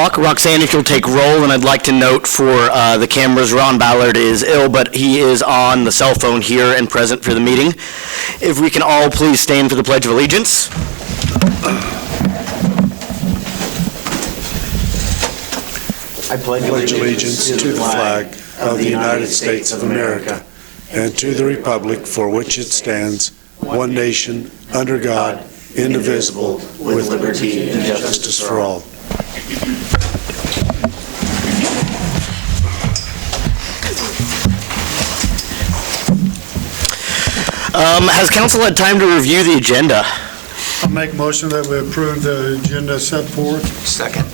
o'clock. Roxanne, if you'll take roll, and I'd like to note for the cameras, Ron Ballard is ill, but he is on the cell phone here and present for the meeting. If we can all please stand for the Pledge of Allegiance. I pledge allegiance to the flag of the United States of America and to the republic for which it stands, one nation, under God, indivisible, with liberty and justice for all. Has council had time to review the agenda? I'll make a motion that we approve the agenda set forth. Second.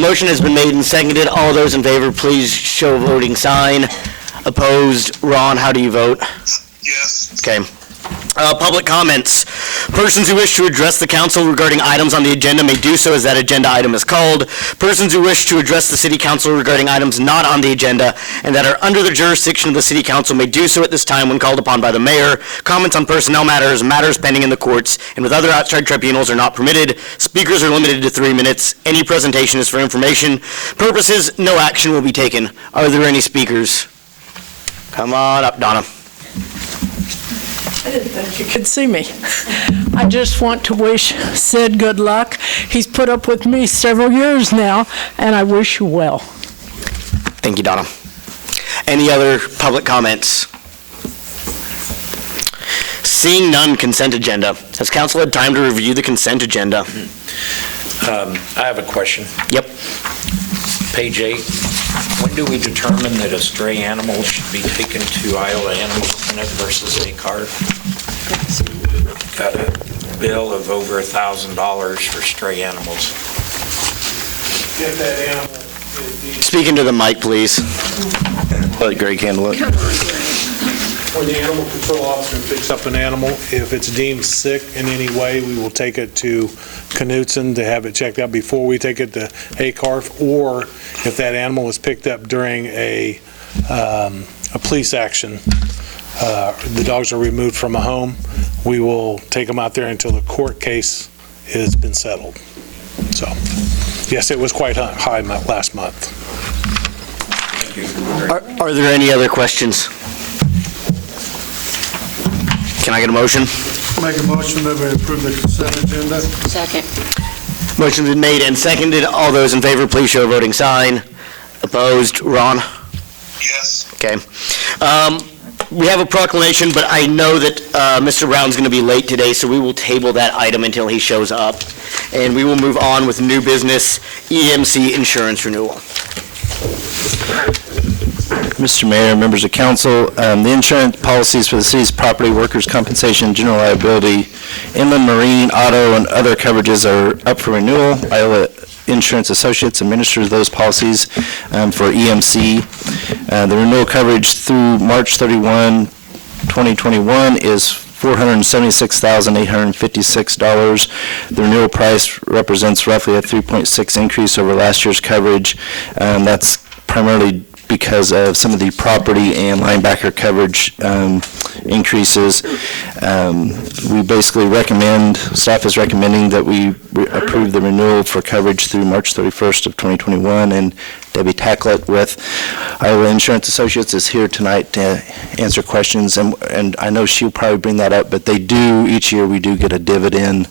Motion has been made and seconded. All those in favor, please show a voting sign. Opposed? Ron, how do you vote? Yes. Okay. Public comments. Persons who wish to address the council regarding items on the agenda may do so as that agenda item is called. Persons who wish to address the city council regarding items not on the agenda and that are under the jurisdiction of the city council may do so at this time when called upon by the mayor. Comments on personnel matters, matters pending in the courts, and with other outside tribunals are not permitted. Speakers are limited to 3 minutes. Any presentation is for information purposes. No action will be taken. Are there any speakers? Come on up, Donna. I didn't think you could see me. I just want to wish Sid good luck. He's put up with me several years now, and I wish you well. Thank you, Donna. Any other public comments? Seeing none, consent agenda. Has council had time to review the consent agenda? I have a question. Yep. Page 8. When do we determine that a stray animal should be taken to Iola Animal Clinic versus a card? Got a bill of over $1,000 for stray animals. Get that animal. Speaking to the mic, please. Let Greg handle it. When the animal control officer picks up an animal, if it's deemed sick in any way, we will take it to Knutson to have it checked out before we take it to ACARF, or if that animal was picked up during a police action, the dogs are removed from a home, we will take them out there until the court case has been settled. So, yes, it was quite high last month. Are there any other questions? Can I get a motion? Make a motion that we approve the consent agenda. Second. Motion's been made and seconded. All those in favor, please show a voting sign. Opposed? Ron? Yes. Okay. We have a proclamation, but I know that Mr. Brown's going to be late today, so we will table that item until he shows up. And we will move on with new business, EMC insurance renewal. Mr. Mayor, members of council, the insurance policies for the city's property, workers' compensation, general liability, inland marine, auto, and other coverages are up for renewal. Iola Insurance Associates administers those policies for EMC. The renewal coverage through March 31, 2021 is $476,856. The renewal price represents roughly a 3.6 increase over last year's coverage. That's primarily because of some of the property and linebacker coverage increases. We basically recommend, staff is recommending that we approve the renewal for coverage through March 31st of 2021, and Debbie Tacklet with Iola Insurance Associates is here tonight to answer questions, and I know she'll probably bring that up, but they do, each year we do get a dividend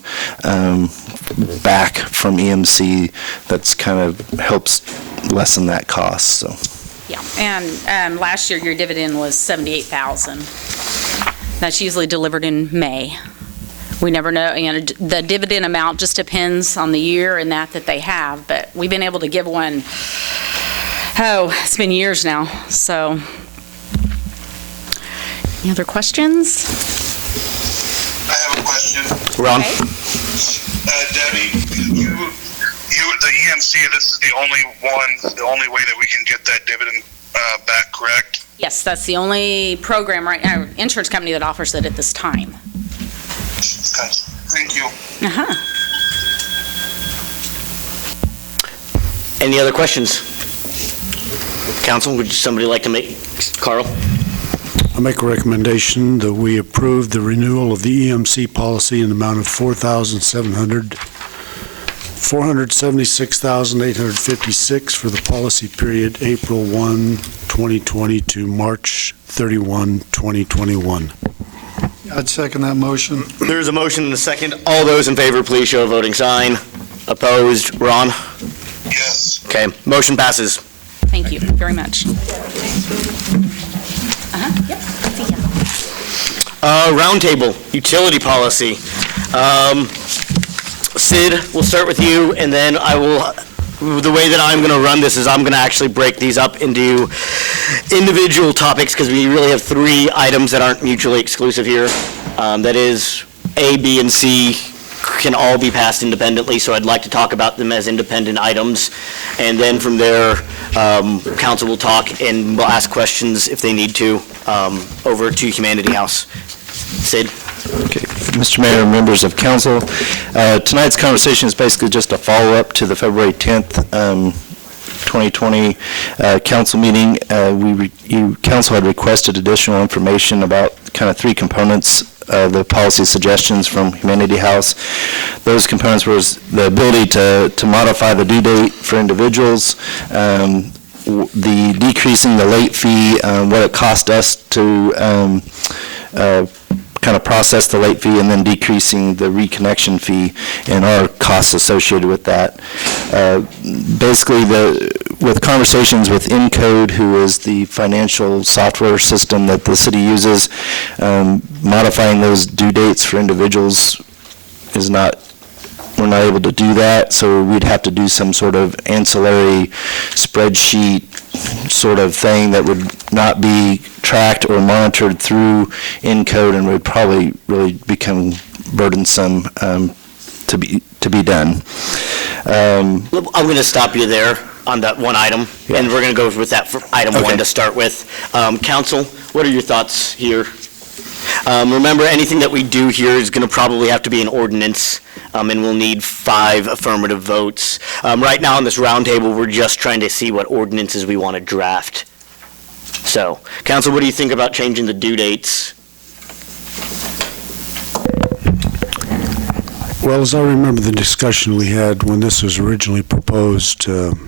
back from EMC that's kind of helps lessen that cost, so. Yeah, and last year your dividend was $78,000. That's usually delivered in May. We never know, the dividend amount just depends on the year and that they have, but we've been able to give one, it's been years now, so. Any other questions? I have a question. Ron? Okay. Debbie, the EMC, this is the only way that we can get that dividend back, correct? Yes, that's the only program right now, insurance company that offers it at this time. Okay, thank you. Uh-huh. Any other questions? Council, would somebody like to make, Carl? I make a recommendation that we approve the renewal of the EMC policy in the amount of $4,700 $476,856 for the policy period April 1, 2020 to March 31, 2021. I'd second that motion. There's a motion and a second. All those in favor, please show a voting sign. Opposed? Ron? Yes. Okay, motion passes. Thank you very much. Yep. See ya. Roundtable, utility policy. Sid, we'll start with you, and then the way that I'm going to run this is I'm going to actually break these up into individual topics, because we really have 3 items that aren't mutually exclusive here. That is, A, B, and C can all be passed independently, so I'd like to talk about them as independent items. And then from there, council will talk and will ask questions if they need to over to Humanity House. Sid? Okay, Mr. Mayor, members of council, tonight's conversation is basically just a follow-up to the February 10th, 2020 council meeting. Council had requested additional information about kind of 3 components of the policy suggestions from Humanity House. Those components was the ability to modify the due date for individuals, the decreasing the late fee, what it cost us to kind of process the late fee, and then decreasing the reconnection fee and our costs associated with that. Basically, with conversations with Encode, who is the financial software system that the city uses, modifying those due dates for individuals we're not able to do that, so we'd have to do some sort of ancillary spreadsheet sort of thing that would not be tracked or monitored through Encode, and would probably really become burdensome to be done. I'm going to stop you there on that one item, and we're going to go with that for item 1 to start with. Council, what are your thoughts here? Remember, anything that we do here is going to probably have to be an ordinance, and we'll need 5 affirmative votes. Right now on this roundtable, we're just trying to see what ordinances we want to draft. So, council, what do you think about changing the due dates? Well, as I remember the discussion we had when this was originally proposed, Carl,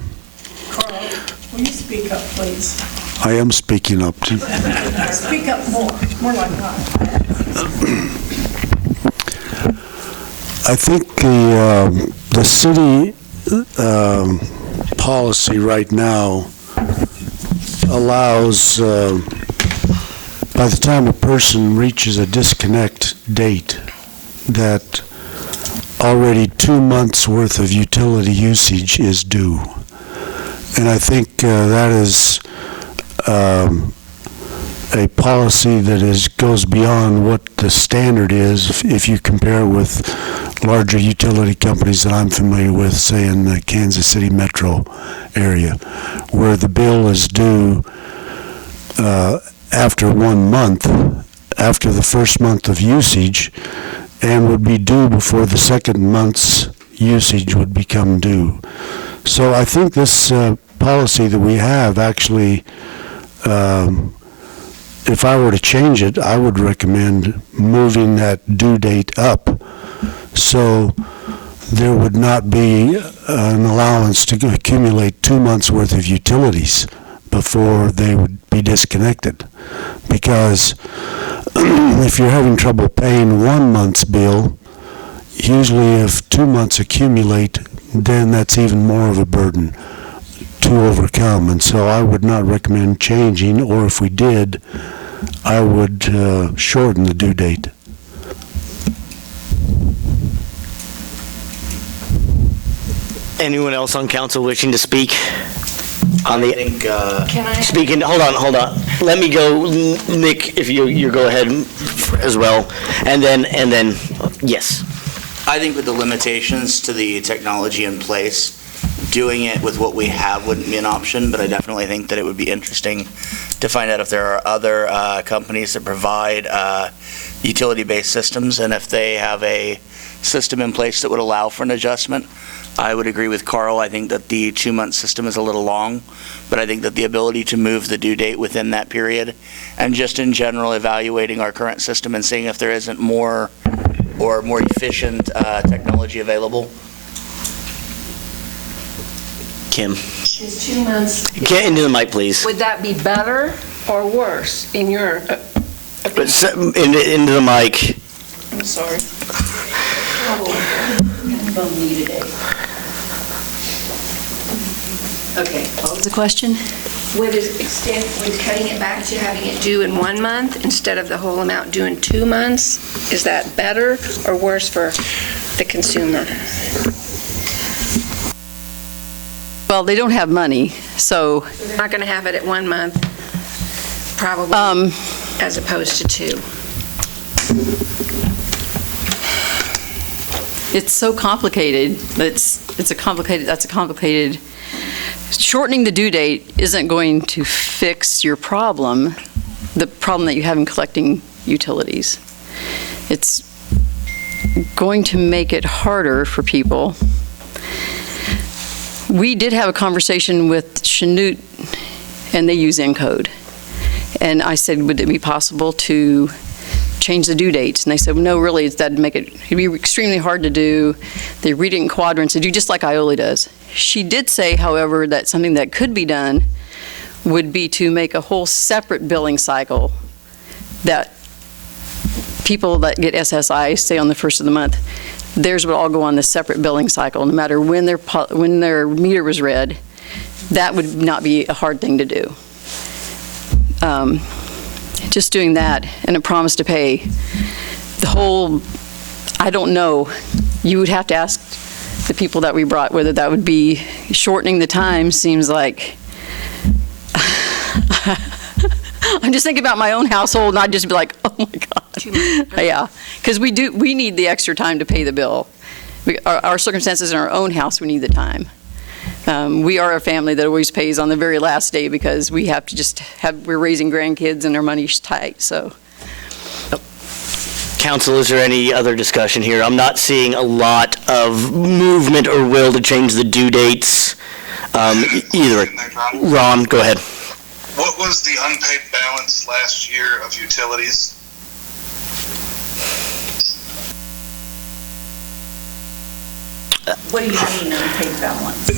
will you speak up, please? I am speaking up. Speak up more like that. I think the city policy right now allows, by the time a person reaches a disconnect date, that already 2 months' worth of utility usage is due. And I think that is a policy that goes beyond what the standard is if you compare with larger utility companies that I'm familiar with, say in the Kansas City metro area, where the bill is due after 1 month, after the first month of usage, and would be due before the second month's usage would become due. So I think this policy that we have actually, if I were to change it, I would recommend moving that due date up so there would not be an allowance to accumulate 2 months' worth of utilities before they would be disconnected. Because if you're having trouble paying 1 month's bill, usually if 2 months accumulate, then that's even more of a burden to overcome. And so I would not recommend changing, or if we did, I would shorten the due date. Anyone else on council wishing to speak? On the, Can I? speaking, hold on. Let me go, Nick, if you go ahead as well. And then, yes. I think with the limitations to the technology in place, doing it with what we have wouldn't be an option, but I definitely think that it would be interesting to find out if there are other companies that provide utility-based systems, and if they have a system in place that would allow for an adjustment. I would agree with Carl. I think that the 2-month system is a little long, but I think that the ability to move the due date within that period, and just in general evaluating our current system and seeing if there isn't more or more efficient technology available, Kim. Is 2 months, Get into the mic, please. would that be better or worse in your Into the mic. I'm sorry. Okay, what was the question? Would cutting it back to having it due in 1 month instead of the whole amount due in 2 months, is that better or worse for the consumer? Well, they don't have money, so They're not going to have it at 1 month, probably, as opposed to 2. it's so complicated. That's a complicated. Shortening the due date isn't going to fix your problem, the problem that you have in collecting utilities. It's going to make it harder for people. We did have a conversation with Chanute, and they use Encode. And I said, would it be possible to change the due dates? And they said, well, no, really, that'd make it, it'd be extremely hard to do. They read it in quadrants. They do just like Iola does. She did say, however, that something that could be done would be to make a whole separate billing cycle that people that get SSI stay on the first of the month. Theirs would all go on this separate billing cycle, no matter when their meter was read. That would not be a hard thing to do. Just doing that and a promise to pay, the whole, I don't know. You would have to ask the people that we brought whether that would be shortening the time. Seems like I'm just thinking about my own household, and I'd just be like, oh my God. Yeah, because we need the extra time to pay the bill. Our circumstances in our own house, we need the time. We are a family that always pays on the very last day because we have to we're raising grandkids and our money's tight, so. Council, is there any other discussion here? I'm not seeing a lot of movement or will to change the due dates either. Ron, go ahead. What was the unpaid balance last year of utilities? What do you mean unpaid balance?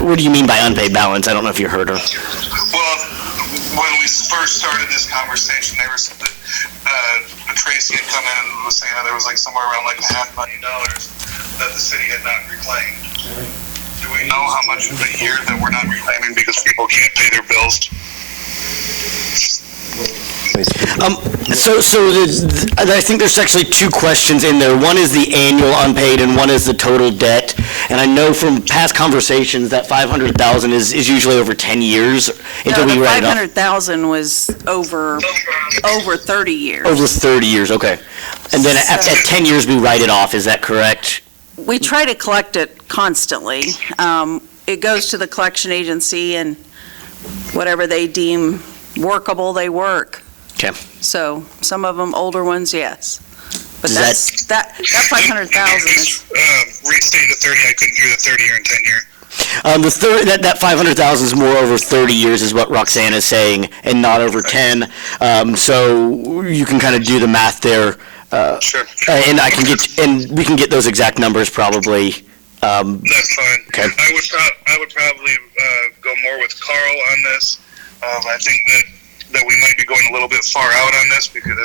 What do you mean by unpaid balance? I don't know if you heard her. Well, when we first started this conversation, there was Tracy had come in and was saying that there was like somewhere around like $500,000 that the city had not reclaimed. Do we know how much of the year that we're not reclaiming because people can't pay their bills? I think there's actually two questions in there. One is the annual unpaid and one is the total debt. And I know from past conversations that $500,000 is usually over 10 years until we write it off. $500,000 was over 30 years. Over 30 years, okay. And then at 10 years we write it off, is that correct? We try to collect it constantly. It goes to the collection agency, and whatever they deem workable, they work. Okay. So some of them, older ones, yes. But Does that $500,000 is. Restate the 30, I couldn't hear the 30 year and 10 year. That $500,000 is more over 30 years is what Roxanne is saying, and not over 10. So you can kind of do the math there. Sure. And we can get those exact numbers probably. That's fine. Okay. I would probably go more with Carl on this. I think that we might be going a little bit far out on this because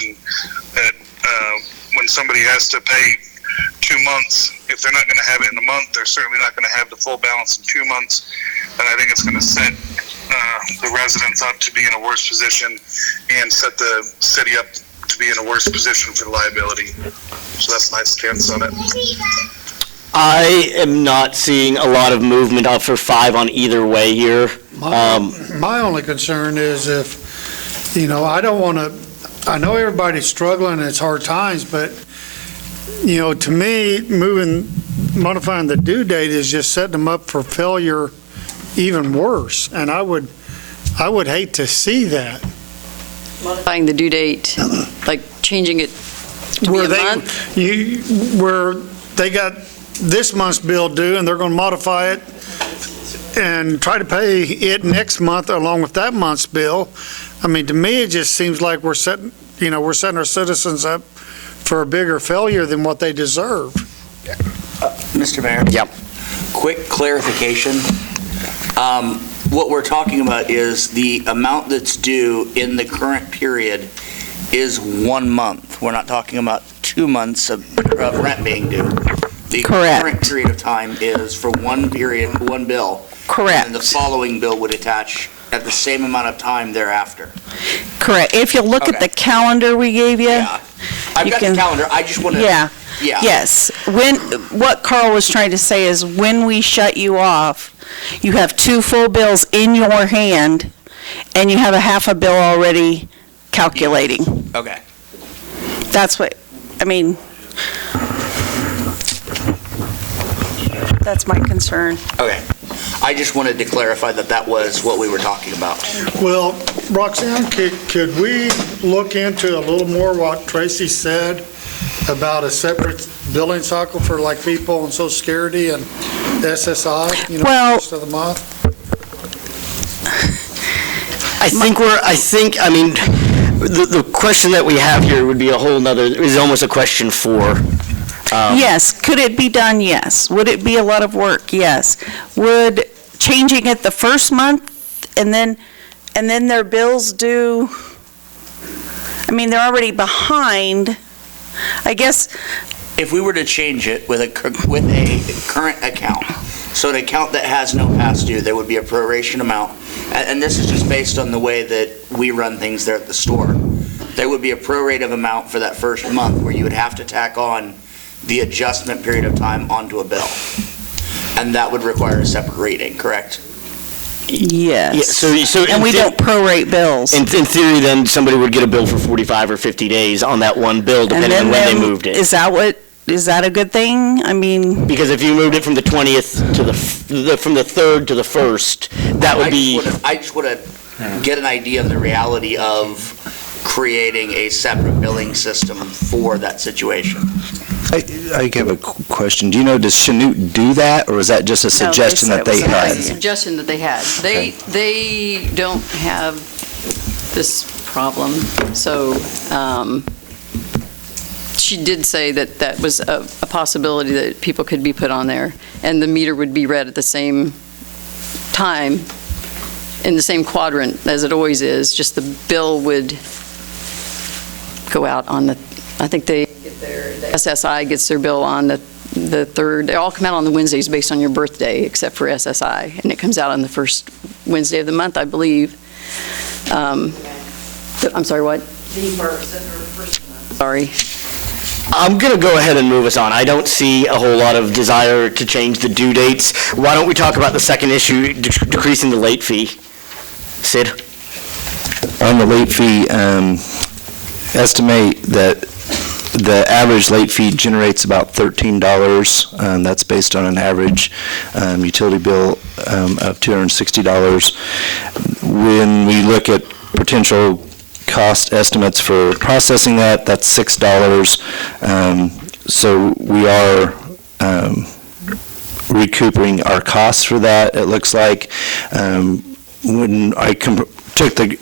when somebody has to pay 2 months, if they're not going to have it in a month, they're certainly not going to have the full balance in 2 months. And I think it's going to set the residents up to be in a worse position and set the city up to be in a worse position for liability. So that's my stance on it. I am not seeing a lot of movement up for 5 on either way here. My only concern is if, I don't want to, I know everybody's struggling, it's hard times, but, to me, modifying the due date is just setting them up for failure even worse. And I would hate to see that. Modifying the due date, like changing it to be a month? Where they got this month's bill due and they're going to modify it and try to pay it next month along with that month's bill. I mean, to me, it just seems like we're setting our citizens up for a bigger failure than what they deserve. Mr. Mayor? Yep. Quick clarification. What we're talking about is the amount that's due in the current period is 1 month. We're not talking about 2 months of rent being due. The Correct. current period of time is for one bill. Correct. And the following bill would attach at the same amount of time thereafter. Correct. If you look at Okay. the calendar we gave you. Yeah. I've You got can- the calendar, I just want to. Yeah. Yeah. Yes. What Carl was trying to say is when we shut you off, you have 2 full bills in your hand, and you have a half a bill already calculating. Okay. That's what, I mean, that's my concern. Okay. I just wanted to clarify that that was what we were talking about. Well, Roxanne, could we look into a little more what Tracy said about a separate billing cycle for like people on Social Security and SSI, Well- first of the month? I mean, the question that we have here would be a whole nother, is almost a question for. Yes. Could it be done? Yes. Would it be a lot of work? Yes. Would changing it the first month and then their bills due, I mean, they're already behind, I guess. If we were to change it with a current account, so an account that has no past due, there would be a proration amount. And this is just based on the way that we run things there at the store. There would be a prorated amount for that first month where you would have to tack on the adjustment period of time onto a bill. And that would require a separate rating, correct? Yes. Yeah, so And we don't prorate bills. In theory, then, somebody would get a bill for 45 or 50 days on that one bill, depending on when they moved it. Is that a good thing? I mean, Because if you moved it from the 20th to from the 3rd to the 1st, that would be... I just want to get an idea of the reality of creating a separate billing system for that situation. I have a question. Do you know, does Chanute do that, or is that just a suggestion that they had? Suggestion that they had. They don't have this problem, so she did say that that was a possibility that people could be put on there, and the meter would be read at the same time, in the same quadrant as it always is, just the bill would go out on the, I think the SSI gets their bill on the 3rd. They all come out on the Wednesdays based on your birthday, except for SSI, and it comes out on the first Wednesday of the month, I believe. I'm sorry, what? The first month. Sorry. I'm going to go ahead and move us on. I don't see a whole lot of desire to change the due dates. Why don't we talk about the second issue, decreasing the late fee? Sid? On the late fee, estimate that the average late fee generates about $13. That's based on an average utility bill of $260. When we look at potential cost estimates for processing that, that's $6. So we are recouping our costs for that, it looks like. When I took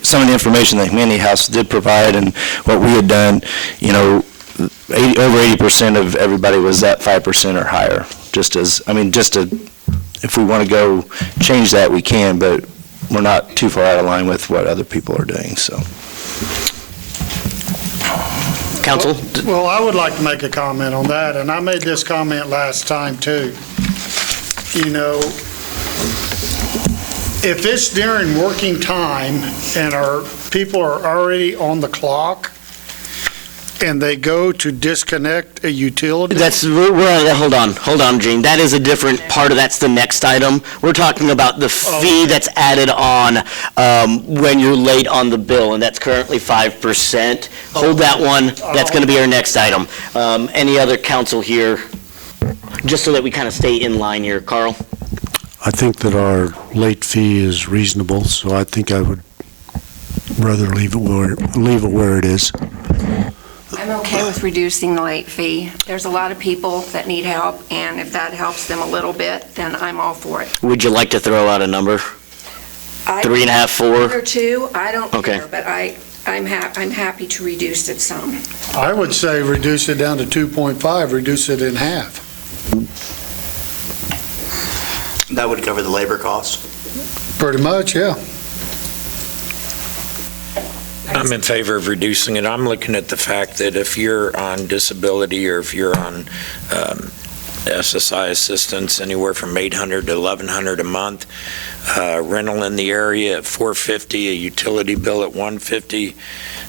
some of the information that Community House did provide and what we had done, over 80% of everybody was at 5% or higher. If we want to go change that, we can, but we're not too far out of line with what other people are doing, so. Council? Well, I would like to make a comment on that, and I made this comment last time, too. If it's during working time and our people are already on the clock and they go to disconnect a utility. Hold on, Gene. That is a different part that's the next item. We're talking about the fee that's added on when you're late on the bill, and that's currently 5%. Hold that one. That's going to be our next item. Any other council here? Just so that we kind of stay in line here. Carl? I think that our late fee is reasonable, so I think I would rather leave it where it is. I'm okay with reducing the late fee. There's a lot of people that need help, and if that helps them a little bit, then I'm all for it. Would you like to throw out a number? 3.5, 4? Or 2, I don't Okay. care, but I'm happy to reduce it some. I would say reduce it down to 2.5, reduce it in half. That would cover the labor cost. Pretty much, yeah. I'm in favor of reducing it. I'm looking at the fact that if you're on disability or if you're on SSI assistance, anywhere from $800 to $1,100 a month, rental in the area at $450, a utility bill at $150,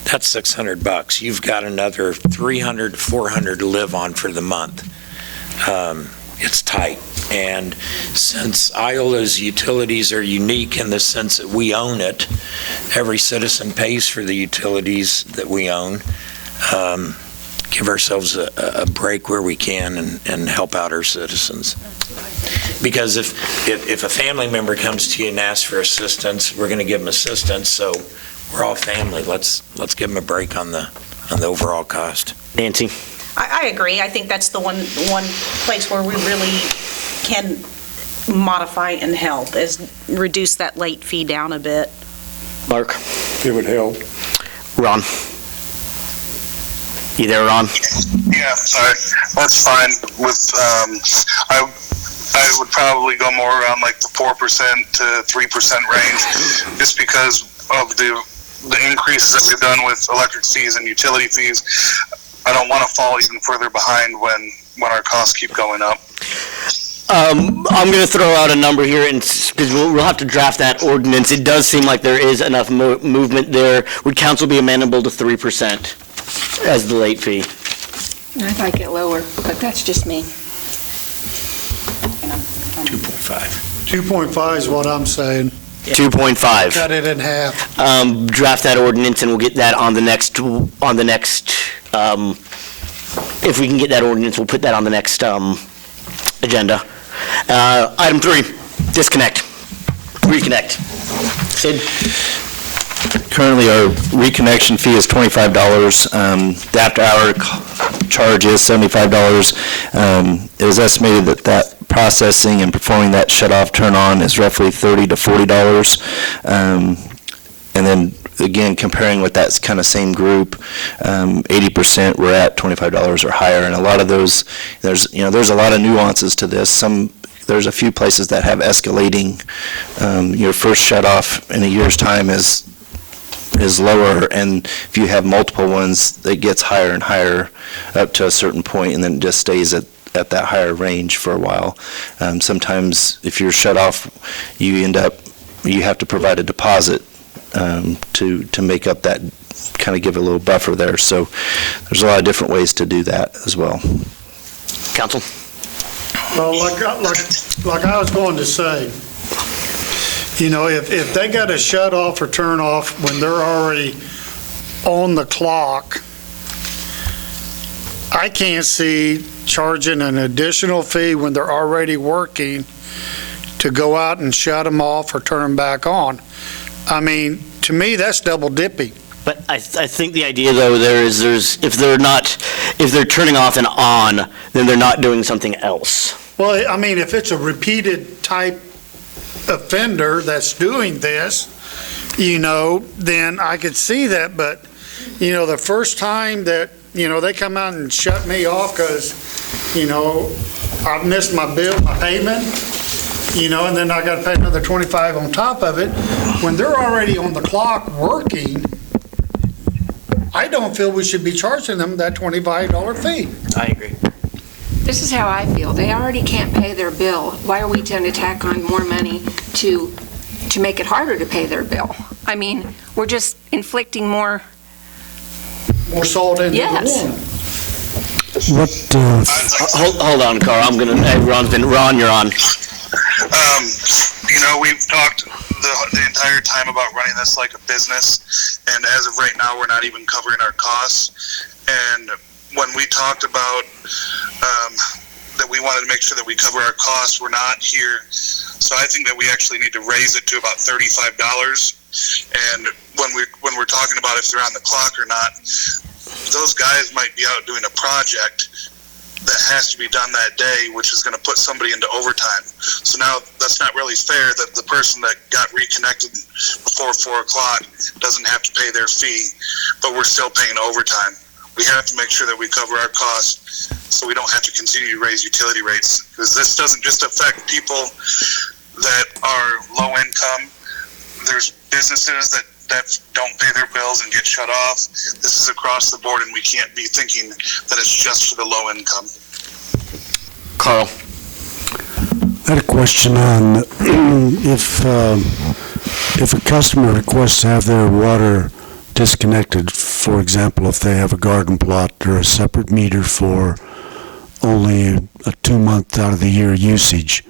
that's $600. You've got another $300 to $400 to live on for the month. It's tight. And since Iola's utilities are unique in the sense that we own it, every citizen pays for the utilities that we own. Give ourselves a break where we can and help out our citizens. Because if a family member comes to you and asks for assistance, we're going to give them assistance. So we're all family. Let's give them a break on the overall cost. Nancy? I agree. I think that's the one place where we really can modify and help, is reduce that late fee down a bit. Mark? It would help. Ron? You there, Ron? Yeah, sorry. That's fine. With I would probably go more around like the 4% to 3% range, just because of the increases that we've done with electric fees and utility fees. I don't want to fall even further behind when our costs keep going up. I'm going to throw out a number here, because we'll have to draft that ordinance. It does seem like there is enough movement there. Would council be amenable to 3% as the late fee? I'd like it lower, but that's just me. 2.5. 2.5 is what I'm saying. 2.5. Cut it in half. Draft that ordinance, and we'll get that on the next, if we can get that ordinance, we'll put that on the next agenda. Item 3, disconnect. Reconnect. Sid? Currently, our reconnection fee is $25. The after-hour charge is $75. It was estimated that processing and performing that shut-off turn-on is roughly $30 to $40. And then, again, comparing with that kind of same group, 80% we're at $25 or higher. And a lot of those, there's a lot of nuances to this. There's a few places that have escalating. Your first shut-off in a year's time is lower, and if you have multiple ones, it gets higher and higher up to a certain point, and then it just stays at that higher range for a while. Sometimes if you're shut off, you have to provide a deposit to make up that, kind of give a little buffer there. So there's a lot of different ways to do that as well. Council? Well, like I was going to say, if they got to shut off or turn off when they're already on the clock, I can't see charging an additional fee when they're already working to go out and shut them off or turn them back on. I mean, to me, that's double dipping. But I think the idea, though, if they're turning off and on, then they're not doing something else. Well, I mean, if it's a repeated type offender that's doing this, then I could see that. But, the first time that, they come out and shut me off because, I've missed my bill, my payment, and then I got to pay another $25 on top of it. When they're already on the clock working, I don't feel we should be charging them that $25 fee. I agree. This is how I feel. They already can't pay their bill. Why are we going to tack on more money to make it harder to pay their bill? I mean, we're just inflicting more salt into the wound. Hold on, Carl. Ron, you're on. We've talked the entire time about running this like a business, and as of right now, we're not even covering our costs. And when we talked about that we wanted to make sure that we cover our costs, we're not here. So I think that we actually need to raise it to about $35. And when we're talking about if they're on the clock or not, those guys might be out doing a project that has to be done that day, which is going to put somebody into overtime. So now that's not really fair that the person that got reconnected before 4 o'clock doesn't have to pay their fee, but we're still paying overtime. We have to make sure that we cover our costs so we don't have to continue to raise utility rates, because this doesn't just affect people that are low income. There's businesses that don't pay their bills and get shut off. This is across the board, and we can't be thinking that it's just for the low income. Carl. I had a question on if a customer requests to have their water disconnected, for example, if they have a garden plot or a separate meter for only a 2-month out of the year usage,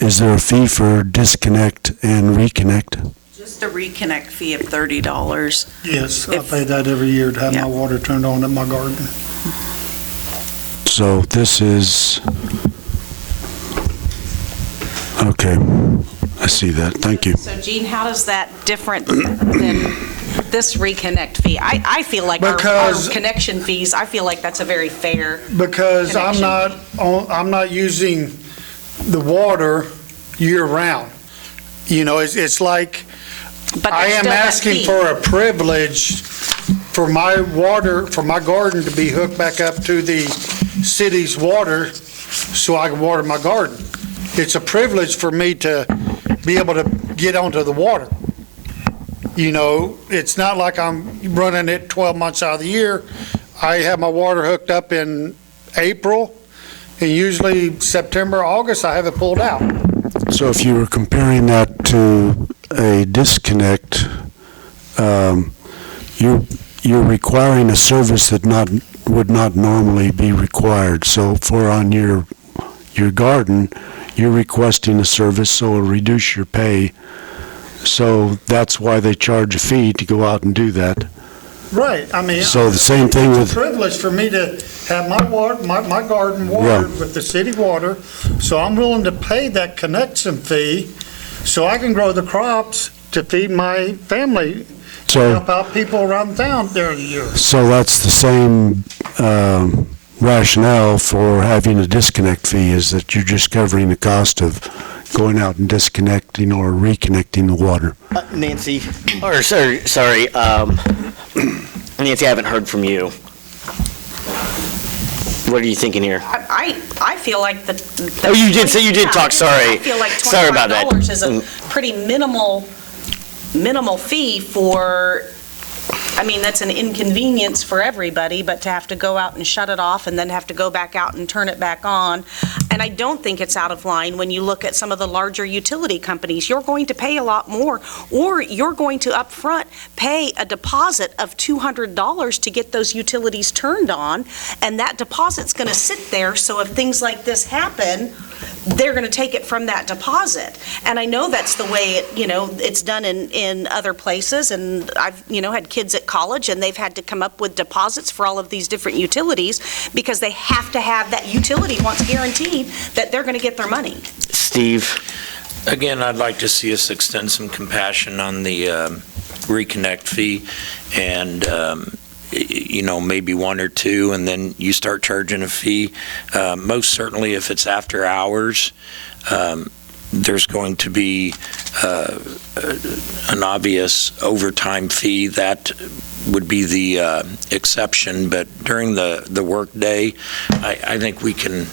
is there a fee for disconnect and reconnect? Just a reconnect fee of $30. Yes, I pay that every year to have my water turned on in my garden. So this is, okay, I see that, thank you. So Gene, how does that different than this reconnect fee? I feel like our connection fees, I feel like that's a very fair Because connection. I'm not using the water year-round. You know, it's like, But I there's am still that asking fee. for a privilege for my water, for my garden to be hooked back up to the city's water so I can water my garden. It's a privilege for me to be able to get onto the water. You know, it's not like I'm running it 12 months out of the year. I have my water hooked up in April, and usually September, August, I have it pulled out. So if you were comparing that to a disconnect, you're requiring a service that would not normally be required. So for on your garden, you're requesting a service, so it'll reduce your pay. So that's why they charge a fee to go out and do that. Right, I mean. So the same thing It's with, a privilege for me to have my garden watered with the city water, so I'm willing to pay that connection fee so I can grow the crops to feed my family, So- help out people around town during the year. so that's the same rationale for having a disconnect fee, is that you're just covering the cost of going out and disconnecting or reconnecting the water. Nancy, or sorry, Nancy, I haven't heard from you. What are you thinking here? I feel like the. Oh, you did say you did talk, sorry. I feel like Sorry about that. $25 is a pretty minimal fee for, I mean, that's an inconvenience for everybody, but to have to go out and shut it off and then have to go back out and turn it back on. And I don't think it's out of line when you look at some of the larger utility companies. You're going to pay a lot more, or you're going to upfront pay a deposit of $200 to get those utilities turned on, and that deposit's going to sit there, so if things like this happen, they're going to take it from that deposit. And I know that's the way it's done in other places, and I've, had kids at college, and they've had to come up with deposits for all of these different utilities because they have to have that utility once guaranteed that they're going to get their money. Steve? Again, I'd like to see us extend some compassion on the reconnect fee, and maybe one or two, and then you start charging a fee. Most certainly, if it's after hours, there's going to be an obvious overtime fee. That would be the exception, but during the work day, I think we can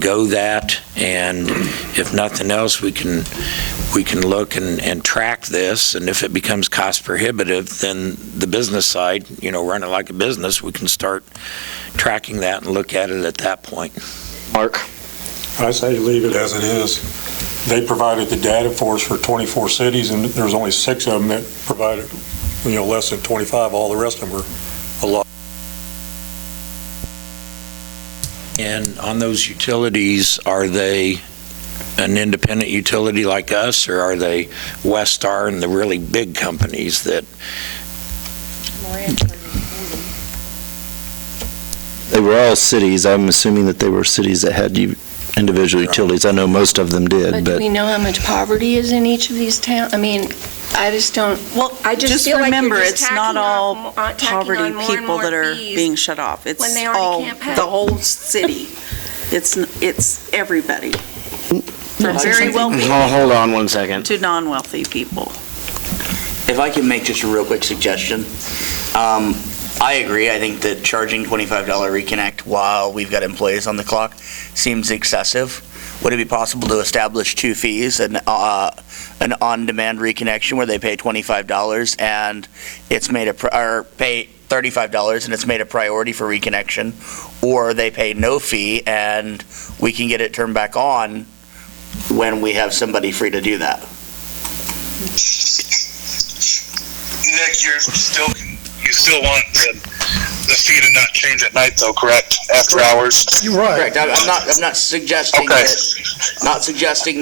go that, and if nothing else, we can look and track this, and if it becomes cost prohibitive, then the business side, run it like a business, we can start tracking that and look at it at that point. Mark? I say leave it as it is. They provided the data for us for 24 cities, and there's only 6 of them that provided, less than 25. All the rest of them were a lot. And on those utilities, are they an independent utility like us, or are they Westar and the really big companies that? They were all cities. I'm assuming that they were cities that had individual utilities. I know most of them did, But do we know how much poverty is in each of these towns? I mean, I just don't, I just feel like you're remember, just it's not tacking all on- tacking poverty on more and people more that are fees being shut off. It's when they already all, can't pay. the whole city. It's everybody. From very wealthy Hold on one second. to non-wealthy people. If I can make just a real quick suggestion, I agree. I think that charging $25 reconnect while we've got employees on the clock seems excessive. would it be possible to establish two fees, an on-demand reconnection where they pay $25 and it's made or pay $35 and it's made a priority for reconnection, or they pay no fee and we can get it turned back on when we have somebody free to do that? Nick, you still want the fee to not change at night, though, correct? After hours. You're right. Correct. I'm not suggesting Okay.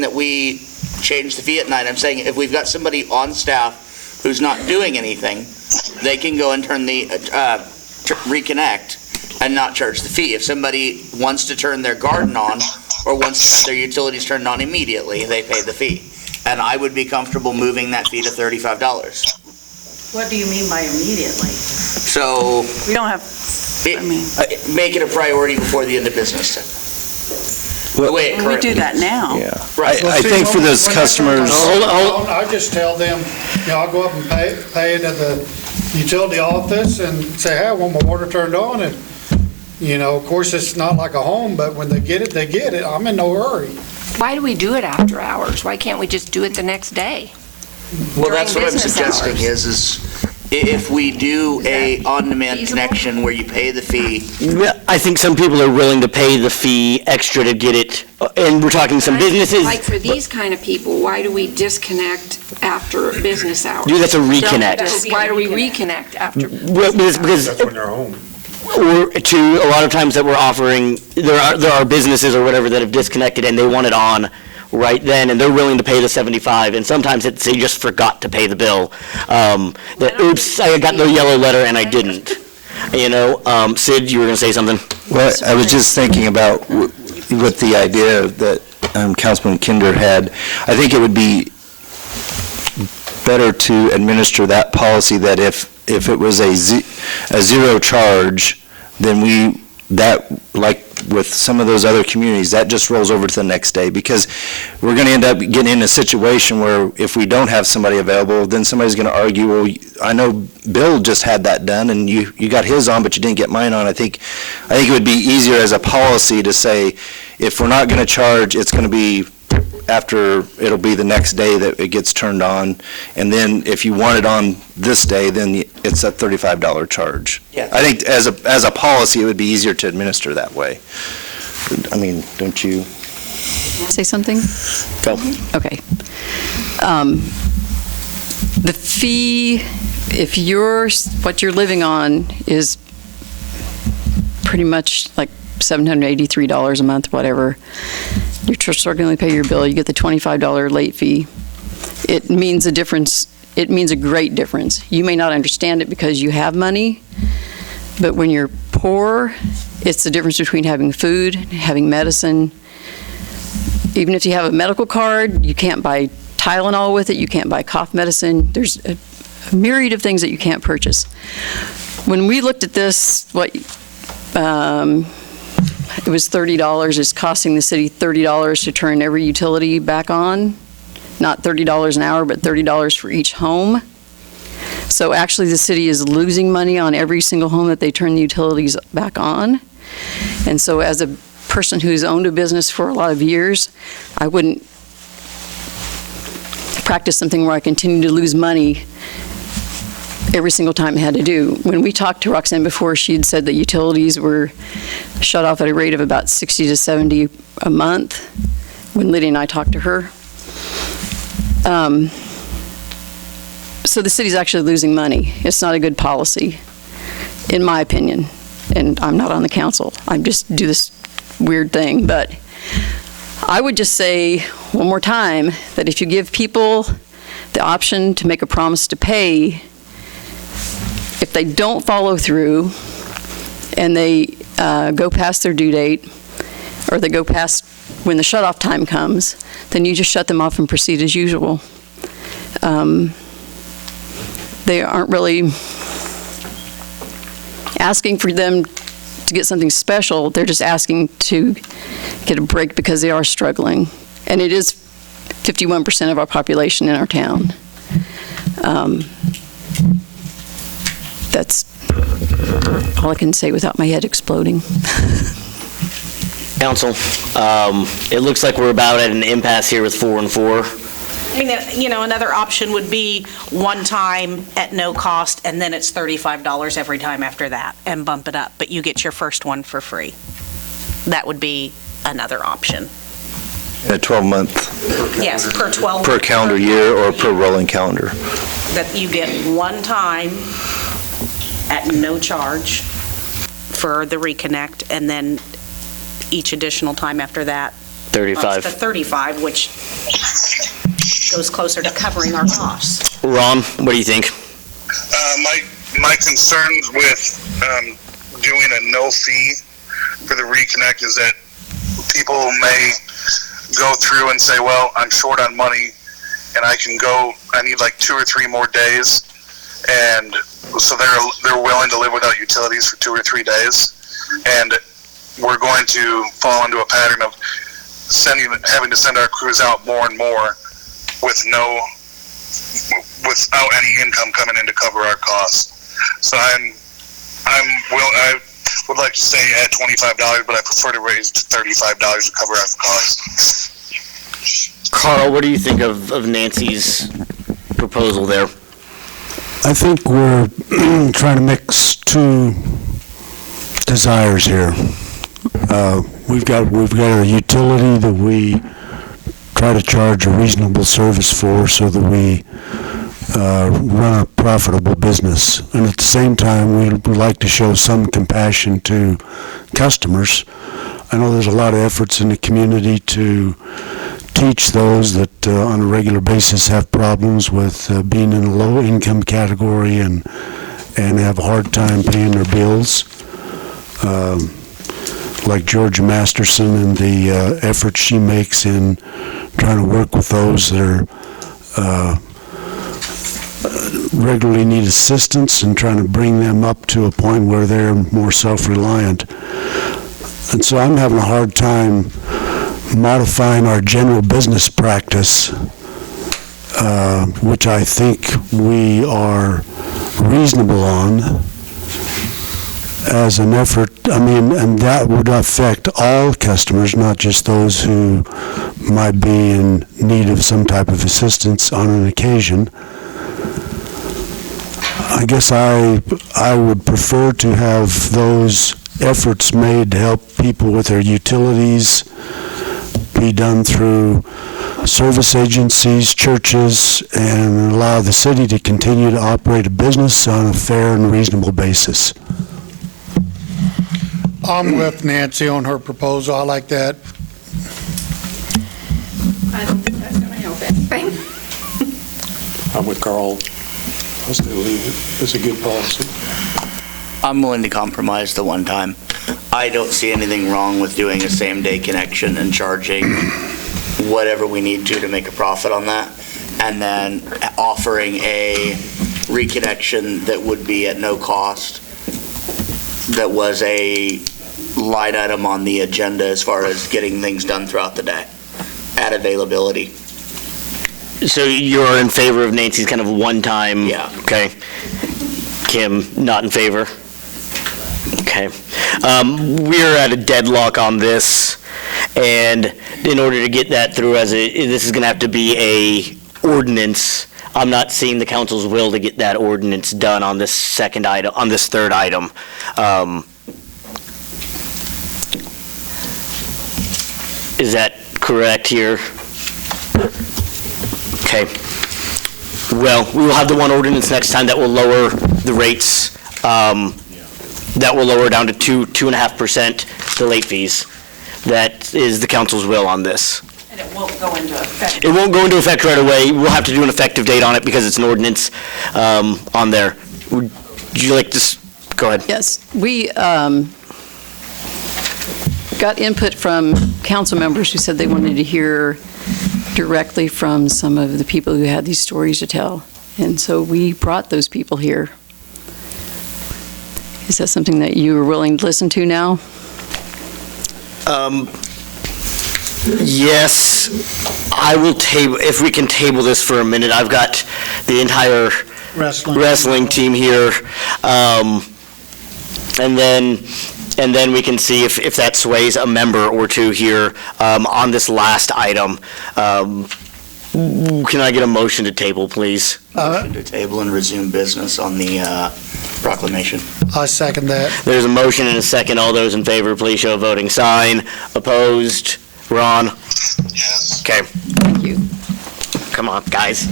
that we change the fee at night. I'm saying if we've got somebody on staff who's not doing anything, they can go and turn the reconnect and not charge the fee. If somebody wants to turn their garden on or wants to have their utilities turned on immediately, they pay the fee. And I would be comfortable moving that fee to $35. What do you mean by immediately? So We don't have, make it a priority before the end of business. The way it we currently do that now. Yeah. Right. I think for those customers, I just tell them, I'll go up and pay it at the utility office and say, hey, I want my water turned on, and, of course, it's not like a home, but when they get it, they get it. I'm in no hurry. Why do we do it after hours? Why can't we just do it the next day? Well, that's what I'm business suggesting hours. is if we do a on-demand connection where you pay the fee. I think some people are willing to pay the fee extra to get it, and we're talking some businesses. Like for these kind of people, why do we disconnect after business hours? Dude, that's a reconnect. Why do we reconnect after? Well, because That's when they're home. or to a lot of times that we're offering, there are businesses or whatever that have disconnected and they want it on right then, and they're willing to pay the 75, and sometimes it's they just forgot to pay the bill. Oops, I got the yellow letter and I didn't. Sid, you were going to say something? well, I was just thinking about with the idea that Councilman Kinder had. I think it would be better to administer that policy that if it was a zero charge, then like with some of those other communities, that just rolls over to the next day, because we're going to end up getting in a situation where if we don't have somebody available, then somebody's going to argue, well, I know Bill just had that done and you got his on, but you didn't get mine on. I think it would be easier as a policy to say, if we're not going to charge, it's going to be it'll be the next day that it gets turned on, and then if you want it on this day, then it's a $35 charge. Yeah. I think as a policy, it would be easier to administer that way. I mean, don't you? Say something? Go. Okay. The fee, if what you're living on is pretty much like $783 a month, whatever, you're struggling to pay your bill, you get the $25 late fee. It means a difference. It means a great difference. You may not understand it because you have money, but when you're poor, it's the difference between having food, having medicine. Even if you have a medical card, you can't buy Tylenol with it, you can't buy cough medicine. There's a myriad of things that you can't purchase. When we looked at this, it was $30. It's costing the city $30 to turn every utility back on. Not $30 an hour, but $30 for each home. So actually, the city is losing money on every single home that they turn the utilities back on. And so as a person who's owned a business for a lot of years, I wouldn't practice something where I continue to lose money every single time I had to do. When we talked to Roxanne before, she had said that utilities were shut off at a rate of about 60 to 70 a month when Lydia and I talked to her. So the city's actually losing money. It's not a good policy, in my opinion. And I'm not on the council. I just do this weird thing. But I would just say one more time that if you give people the option to make a promise to pay, if they don't follow through and they go past their due date, or they go past when the shut-off time comes, then you just shut them off and proceed as usual. They aren't really asking for them to get something special. They're just asking to get a break because they are struggling. And it is 51% of our population in our town. That's all I can say without my head exploding. Council, it looks like we're about at an impasse here with 4 and 4. I mean, another option would be one time at no cost, and then it's $35 every time after that, and bump it up, but you get your first one for free. That would be another option. A 12-month. Yes, per 12. Per calendar year or per rolling calendar? That you get one time at no charge for the reconnect, and then each additional time after that. 35. To 35, which goes closer to covering our costs. Ron, what do you think? My concerns with doing a no fee for the reconnect is that people may go through and say, well, I'm short on money and I need like 2 or 3 more days, and so they're willing to live without utilities for 2 or 3 days, and we're going to fall into a pattern of having to send our crews out more and more without any income coming in to cover our costs. So I would like to say at $25, but I prefer to raise to $35 to cover our costs. Carl, what do you think of Nancy's proposal there? I think we're trying to mix two desires here. We've got a utility that we try to charge a reasonable service for so that we run a profitable business. And at the same time, we would like to show some compassion to customers. I know there's a lot of efforts in the community to teach those that on a regular basis have problems with being in a low-income category and have a hard time paying their bills. Like Georgia Masterson and the effort she makes in trying to work with those that are regularly need assistance and trying to bring them up to a point where they're more self-reliant. And so I'm having a hard time modifying our general business practice, which I think we are reasonable on, as an effort. I mean, and that would affect all customers, not just those who might be in need of some type of assistance on an occasion. I guess I would prefer to have those efforts made to help people with their utilities be done through service agencies, churches, and allow the city to continue to operate a business on a fair and reasonable basis. I'm with Nancy on her proposal. I like that. I don't think that's going to help anything. I'm with Carl. I still leave it. It's a good policy. I'm willing to compromise the one time. I don't see anything wrong with doing a same-day connection and charging whatever we need to make a profit on that, and then offering a reconnection that would be at no cost, that was a line item on the agenda as far as getting things done throughout the day at availability. So you're in favor of Nancy's kind of one-time? Yeah. Okay. Kim, not in favor? Okay. We're at a deadlock on this, and in order to get that through this is going to have to be a ordinance. I'm not seeing the council's will to get that ordinance done on this second item, on this third item. Is that correct here? Okay. Well, we will have the one ordinance next time that will lower the rates. That will lower down to 2.5% the late fees. That is the council's will on this. And it won't go into effect. It won't go into effect right away. We'll have to do an effective date on it because it's an ordinance on there. Would you like to go ahead? Yes, we got input from council members who said they wanted to hear directly from some of the people who had these stories to tell. And so we brought those people here. Is that something that you are willing to listen to now? Yes, I will table, if we can table this for a minute. I've got the entire wrestling team here. And then and then we can see if that sways a member or two here on this last item. Can I get a motion to table, please? Motion to table and resume business on the proclamation. I second that. There's a motion and a second. All those in favor, please show a voting sign. Opposed? Ron? Yes. Okay. Thank you. Come on, guys.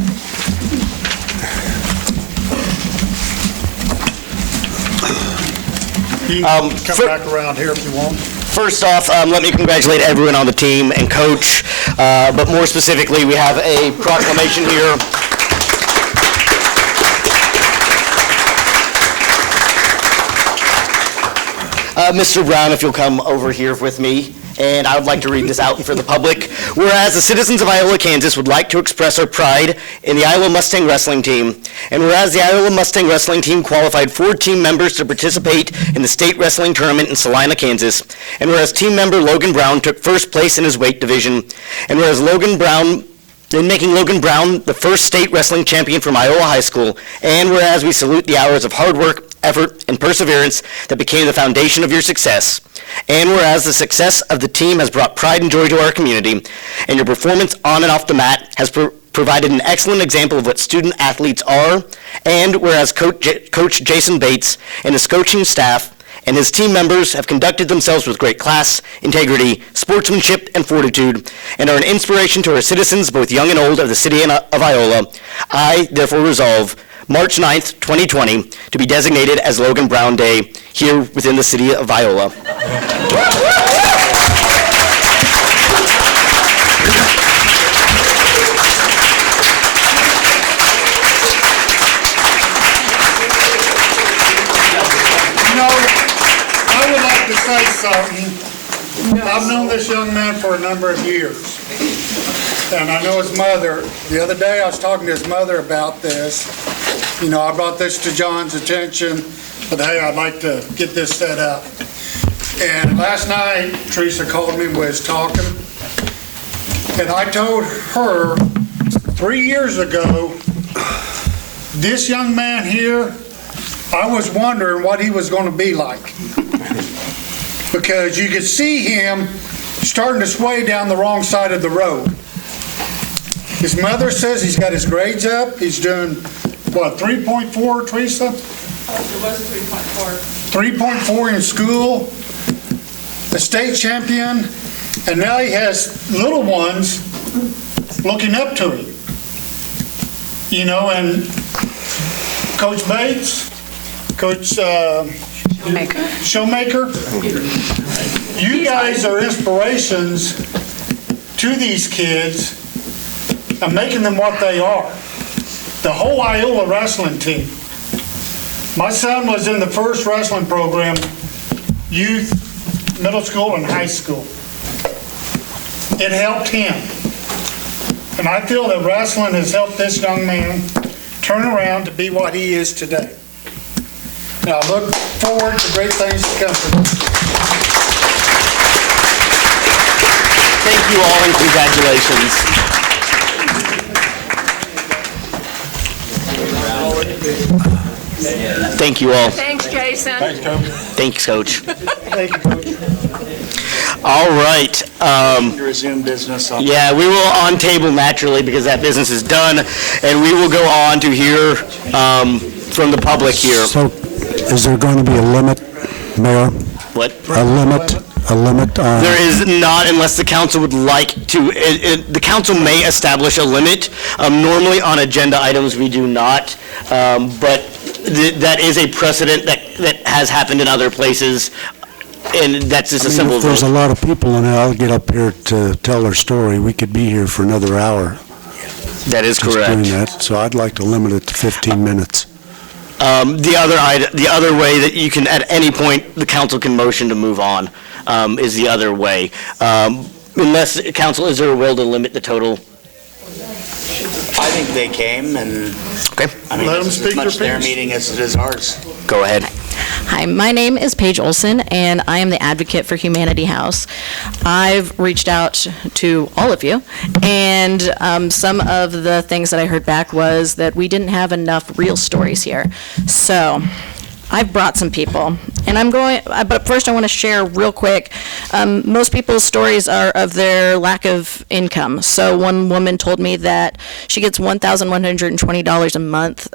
You can come back around here if you want. First off, let me congratulate everyone on the team and coach, but more specifically, we have a proclamation here. Mr. Brown, if you'll come over here with me, and I would like to read this out for the public. Whereas the citizens of Iola, Kansas would like to express our pride in the Iowa Mustang Wrestling Team, and whereas the Iowa Mustang Wrestling Team qualified 4 team members to participate in the state wrestling tournament in Salina, Kansas, and whereas team member Logan Brown took first place in his weight division, and whereas in making Logan Brown the first state wrestling champion from Iola High School, and whereas we salute the hours of hard work, effort, and perseverance that became the foundation of your success, and whereas the success of the team has brought pride and joy to our community, and your performance on and off the mat has provided an excellent example of what student athletes are, and whereas Coach Jason Bates and his coaching staff and his team members have conducted themselves with great class, integrity, sportsmanship, and fortitude, and are an inspiration to our citizens, both young and old, of the city of Iola, I therefore resolve March 9th, 2020, to be designated as Logan Brown Day here within the city of Iola. I would like to say something. I've known this young man for a number of years, and I know his mother. The other day I was talking to his mother about this. I brought this to John's attention, but hey, I'd like to get this set up. And last night, Teresa called me and was talking, and I told her 3 years ago, this young man here, I was wondering what he was going to be like. Because you could see him starting to sway down the wrong side of the road. His mother says he's got his grades up. He's doing, 3.4, Teresa? It was 3.4. 3.4 in school, a state champion, and now he has little ones looking up to him. And Coach Bates, Coach Showmaker, you guys are inspirations to these kids and making them what they are. The whole Iola wrestling team. My son was in the first wrestling program, youth, middle school, and high school. It helped him. And I feel that wrestling has helped this young man turn around to be what he is today. And I look forward to great things to come from him. Thank you all and congratulations. Thank you all. Thanks, Jason. Thanks, Coach. Thanks, Coach. Thank you, Coach. All right. To resume business on. Yeah, we will on table naturally because that business is done, and we will go on to hear from the public here. So, is there going to be a limit, Mayor? What? A limit on? There is not unless the council would like to. The council may establish a limit. Normally on agenda items we do not, but that is a precedent that has happened in other places, and that's just a simple If there's vote. a lot of people in it, I'll get up here to tell their story. We could be here for another hour. That is just correct. doing that, so I'd like to limit it to 15 minutes. The other way that you can, at any point, the council can motion to move on, is the other way. Unless, council, is there a will to limit the total? I think they came and, Okay. I mean, Let them it's speak as much their their piece. meeting as it is ours. Go ahead. Hi, my name is Paige Olson, and I am the advocate for Humanity House. I've reached out to all of you, and some of the things that I heard back was that we didn't have enough real stories here. So I've brought some people, and but first I want to share real quick. Most people's stories are of their lack of income. So one woman told me that she gets $1,120 a month.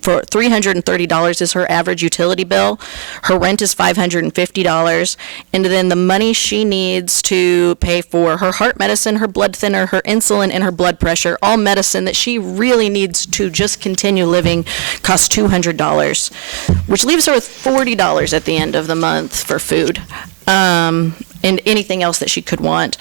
For $330 is her average utility bill. Her rent is $550, and then the money she needs to pay for her heart medicine, her blood thinner, her insulin, and her blood pressure, all medicine that she really needs to just continue living, costs $200, which leaves her with $40 at the end of the month for food. And anything else that she could want.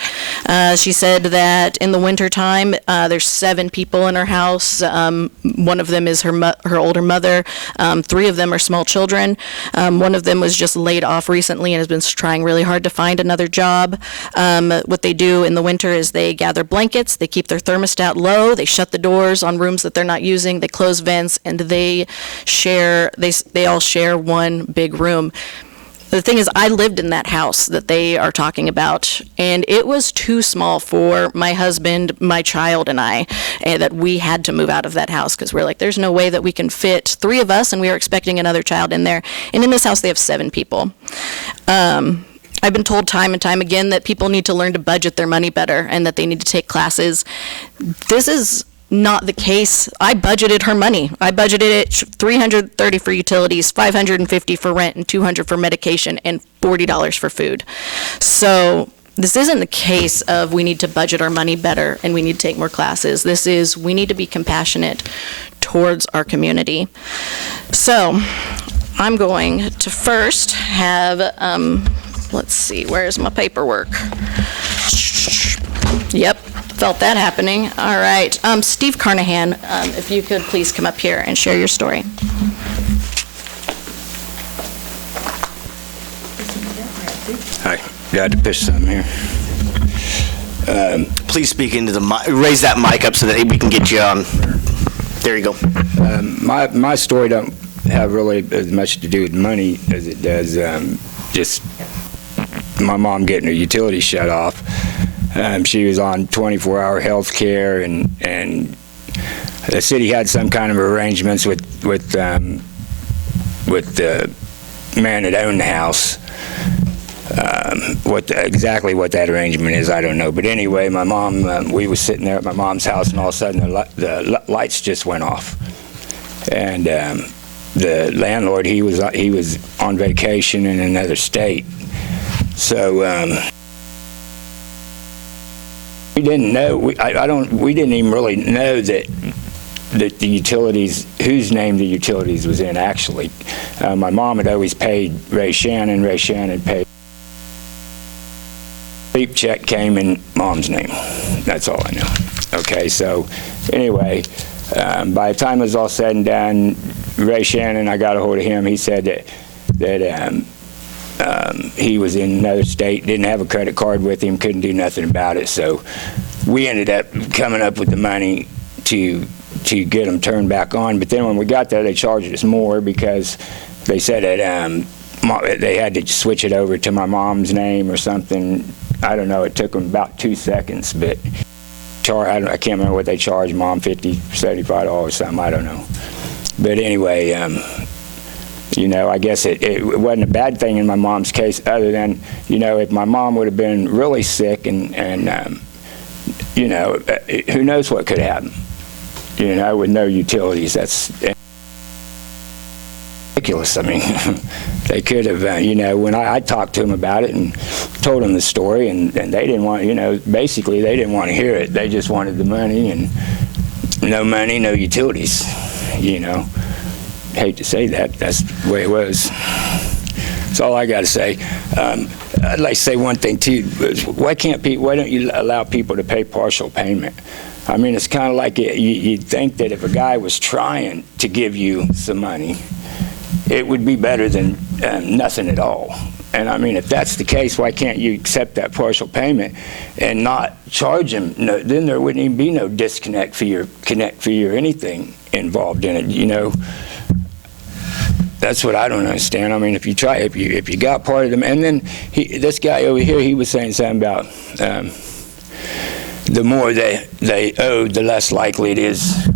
She said that in the wintertime, there's 7 people in her house. One of them is her older mother. 3 of them are small children. One of them was just laid off recently and has been trying really hard to find another job. What they do in the winter is they gather blankets, they keep their thermostat low, they shut the doors on rooms that they're not using, they close vents, and they all share one big room. The thing is, I lived in that house that they are talking about, and it was too small for my husband, my child, and I, and that we had to move out of that house because we're like, there's no way that we can fit 3 of us, and we are expecting another child in there. And in this house, they have 7 people. I've been told time and time again that people need to learn to budget their money better and that they need to take classes. This is not the case. I budgeted her money. I budgeted it $330 for utilities, $550 for rent, and $200 for medication, and $40 for food. So this isn't the case of we need to budget our money better and we need to take more classes. This is we need to be compassionate towards our community. So I'm going to first have, let's see, where's my paperwork? Yep. Felt that happening. All right. Steve Carnahan, if you could please come up here and share your story. Hi. Got to push something here. Please speak into the mic. Raise that mic up so that we can get you on. There you go. My story don't have really as much to do with money as it does just my mom getting her utilities shut off. She was on 24-hour health care, and the city had some kind of arrangements with the man that owned the house. Exactly what that arrangement is, I don't know. But anyway, my mom, we was sitting there at my mom's house, and all of a sudden the lights just went off. And the landlord, he was on vacation in another state, so. We didn't know. We didn't even really know that the utilities, whose name the utilities was in. Actually, my mom had always paid Ray Shannon. Ray Shannon paid. Sleep check came in Mom's name. That's all I know. Okay, so anyway, by the time it was all said and done, Ray Shannon, I got a hold of him. He said that he was in another state, didn't have a credit card with him, couldn't do nothing about it. So we ended up coming up with the money to get them turned back on. But then when we got there, they charged us more because they said that they had to switch it over to my mom's name or something. I don't know. It took them about 2 seconds, but I can't remember what they charged Mom, $50, $75 or something. I don't know. But anyway. I guess it wasn't a bad thing in my mom's case, other than, if my mom would have been really sick and who knows what could happen, with no utilities. That's ridiculous. I mean, they could have, when I talked to them about it and told them the story, and they didn't want, basically they didn't want to hear it. They just wanted the money, and no money, no utilities, Hate to say that, that's the way it was. That's all I got to say. I'd like to say one thing too. Why don't you allow people to pay partial payment? I mean, it's kind of like you'd think that if a guy was trying to give you some money, it would be better than nothing at all. And I mean, if that's the case, why can't you accept that partial payment and not charge him? No, then there wouldn't even be no disconnect fee or connect fee or anything involved in it. That's what I don't understand. I mean, if you got part of them, and then this guy over here, he was saying something about the more they owe, the less likely it is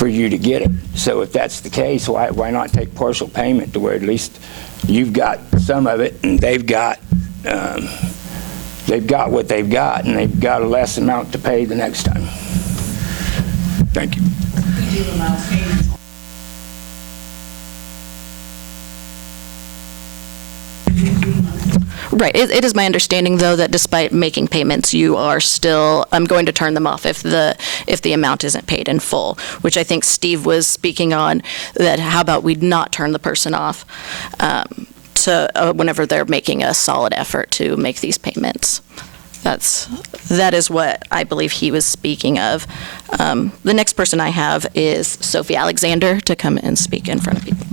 for you to get it. So if that's the case, why not take partial payment to where at least you've got some of it and they've got what they've got, and they've got a less amount to pay the next time. Thank you. Right. It is my understanding, though, that despite making payments, you are still going to turn them off if the amount isn't paid in full, which I think Steve was speaking on, that how about we not turn the person off whenever they're making a solid effort to make these payments. That is what I believe he was speaking of. The next person I have is Sophie Alexander to come and speak in front of people.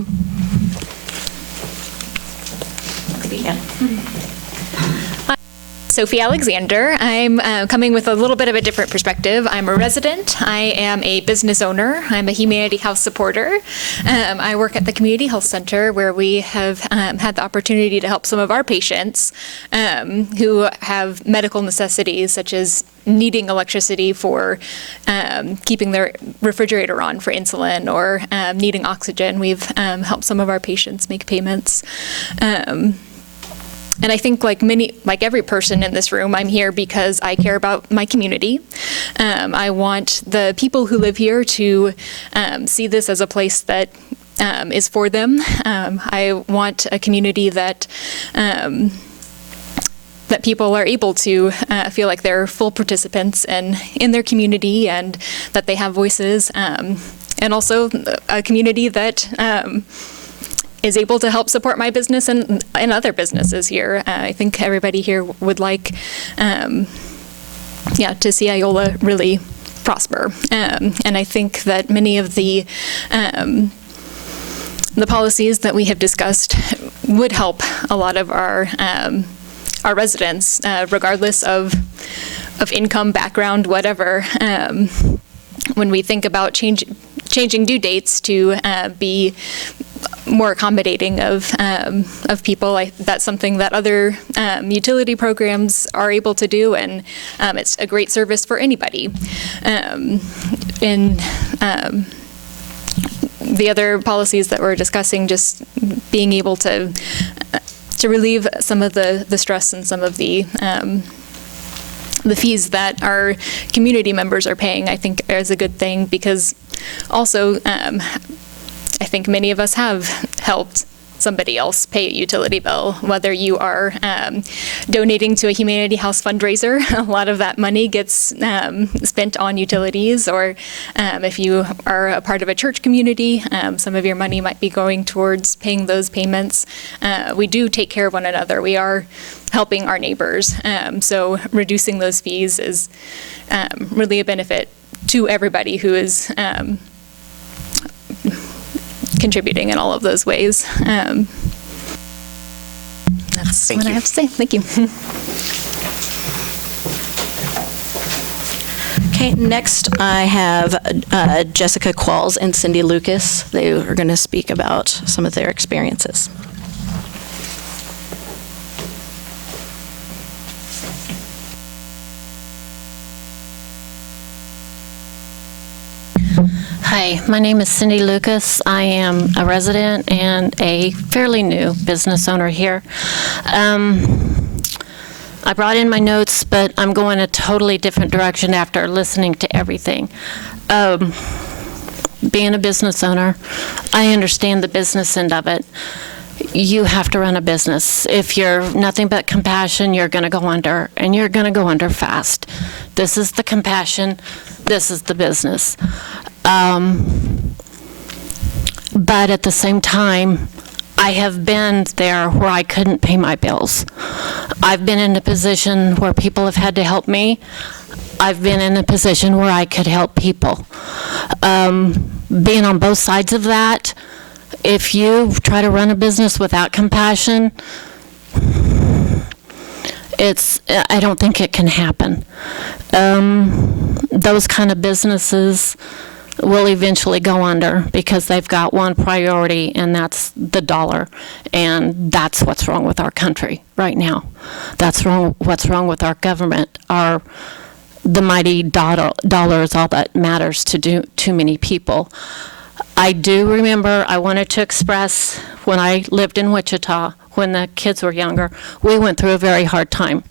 Sophie Alexander. I'm coming with a little bit of a different perspective. I'm a resident. I am a business owner. I'm a Humanity Health supporter. I work at the Community Health Center, where we have had the opportunity to help some of our patients who have medical necessities, such as needing electricity for keeping their refrigerator on for insulin, or needing oxygen. We've helped some of our patients make payments. And I think like every person in this room, I'm here because I care about my community. I want the people who live here to see this as a place that is for them. I want a community that people are able to feel like they're full participants in their community, and that they have voices, and also a community that is able to help support my business and other businesses here. I think everybody here would like, to see Iola really prosper. And I think that many of the policies that we have discussed would help a lot of our residents, regardless of income, background, whatever. When we think about changing due dates to be more accommodating of people, that's something that other utility programs are able to do, and it's a great service for anybody. The other policies that we're discussing, just being able to relieve some of the stress and some of the fees that our community members are paying, I think is a good thing, because also I think many of us have helped somebody else pay a utility bill, whether you are donating to a Humanity House fundraiser. A lot of that money gets spent on utilities, or if you are a part of a church community, some of your money might be going towards paying those payments. We do take care of one another. We are helping our neighbors. So reducing those fees is really a benefit to everybody who is contributing in all of those ways. That's what I have to say. Thank you. Okay, next I have Jessica Qualls and Cindy Lucas. They are going to speak about some of their experiences. Hi, my name is Cindy Lucas. I am a resident and a fairly new business owner here. I brought in my notes, but I'm going a totally different direction after listening to everything. Being a business owner, I understand the business end of it. You have to run a business. If you're nothing but compassion, you're going to go under, and you're going to go under fast. This is the compassion. This is the business. But at the same time, I have been there where I couldn't pay my bills. I've been in a position where people have had to help me. I've been in a position where I could help people. Being on both sides of that, if you try to run a business without compassion, I don't think it can happen. Those kind of businesses will eventually go under because they've got one priority, and that's the dollar. And that's what's wrong with our country right now. That's what's wrong with our government. the mighty dollar is all that matters to too many people. I do remember I wanted to express when I lived in Wichita, when the kids were younger, we went through a very hard time.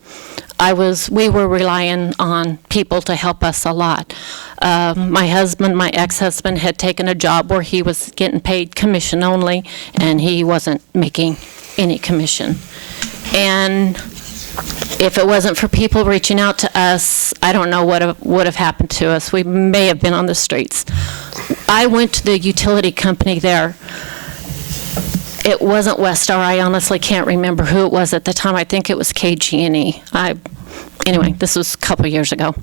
We were relying on people to help us a lot. My ex-husband, had taken a job where he was getting paid commission only, and he wasn't making any commission. And if it wasn't for people reaching out to us, I don't know what would have happened to us. We may have been on the streets. I went to the utility company there. It wasn't Westar. I honestly can't remember who it was at the time. I think it was KG&E. Anyway, this was a couple years ago.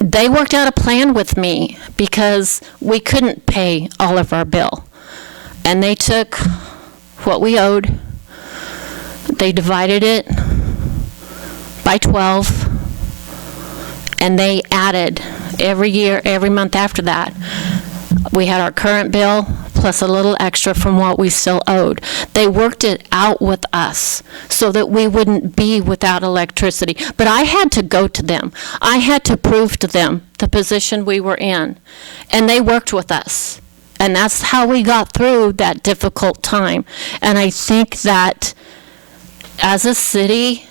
They worked out a plan with me because we couldn't pay all of our bill. And they took what we owed, they divided it by 12, and they added every year, every month after that. We had our current bill plus a little extra from what we still owed. They worked it out with us so that we wouldn't be without electricity. But I had to go to them. I had to prove to them the position we were in. And they worked with us. And that's how we got through that difficult time. And I think that as a city,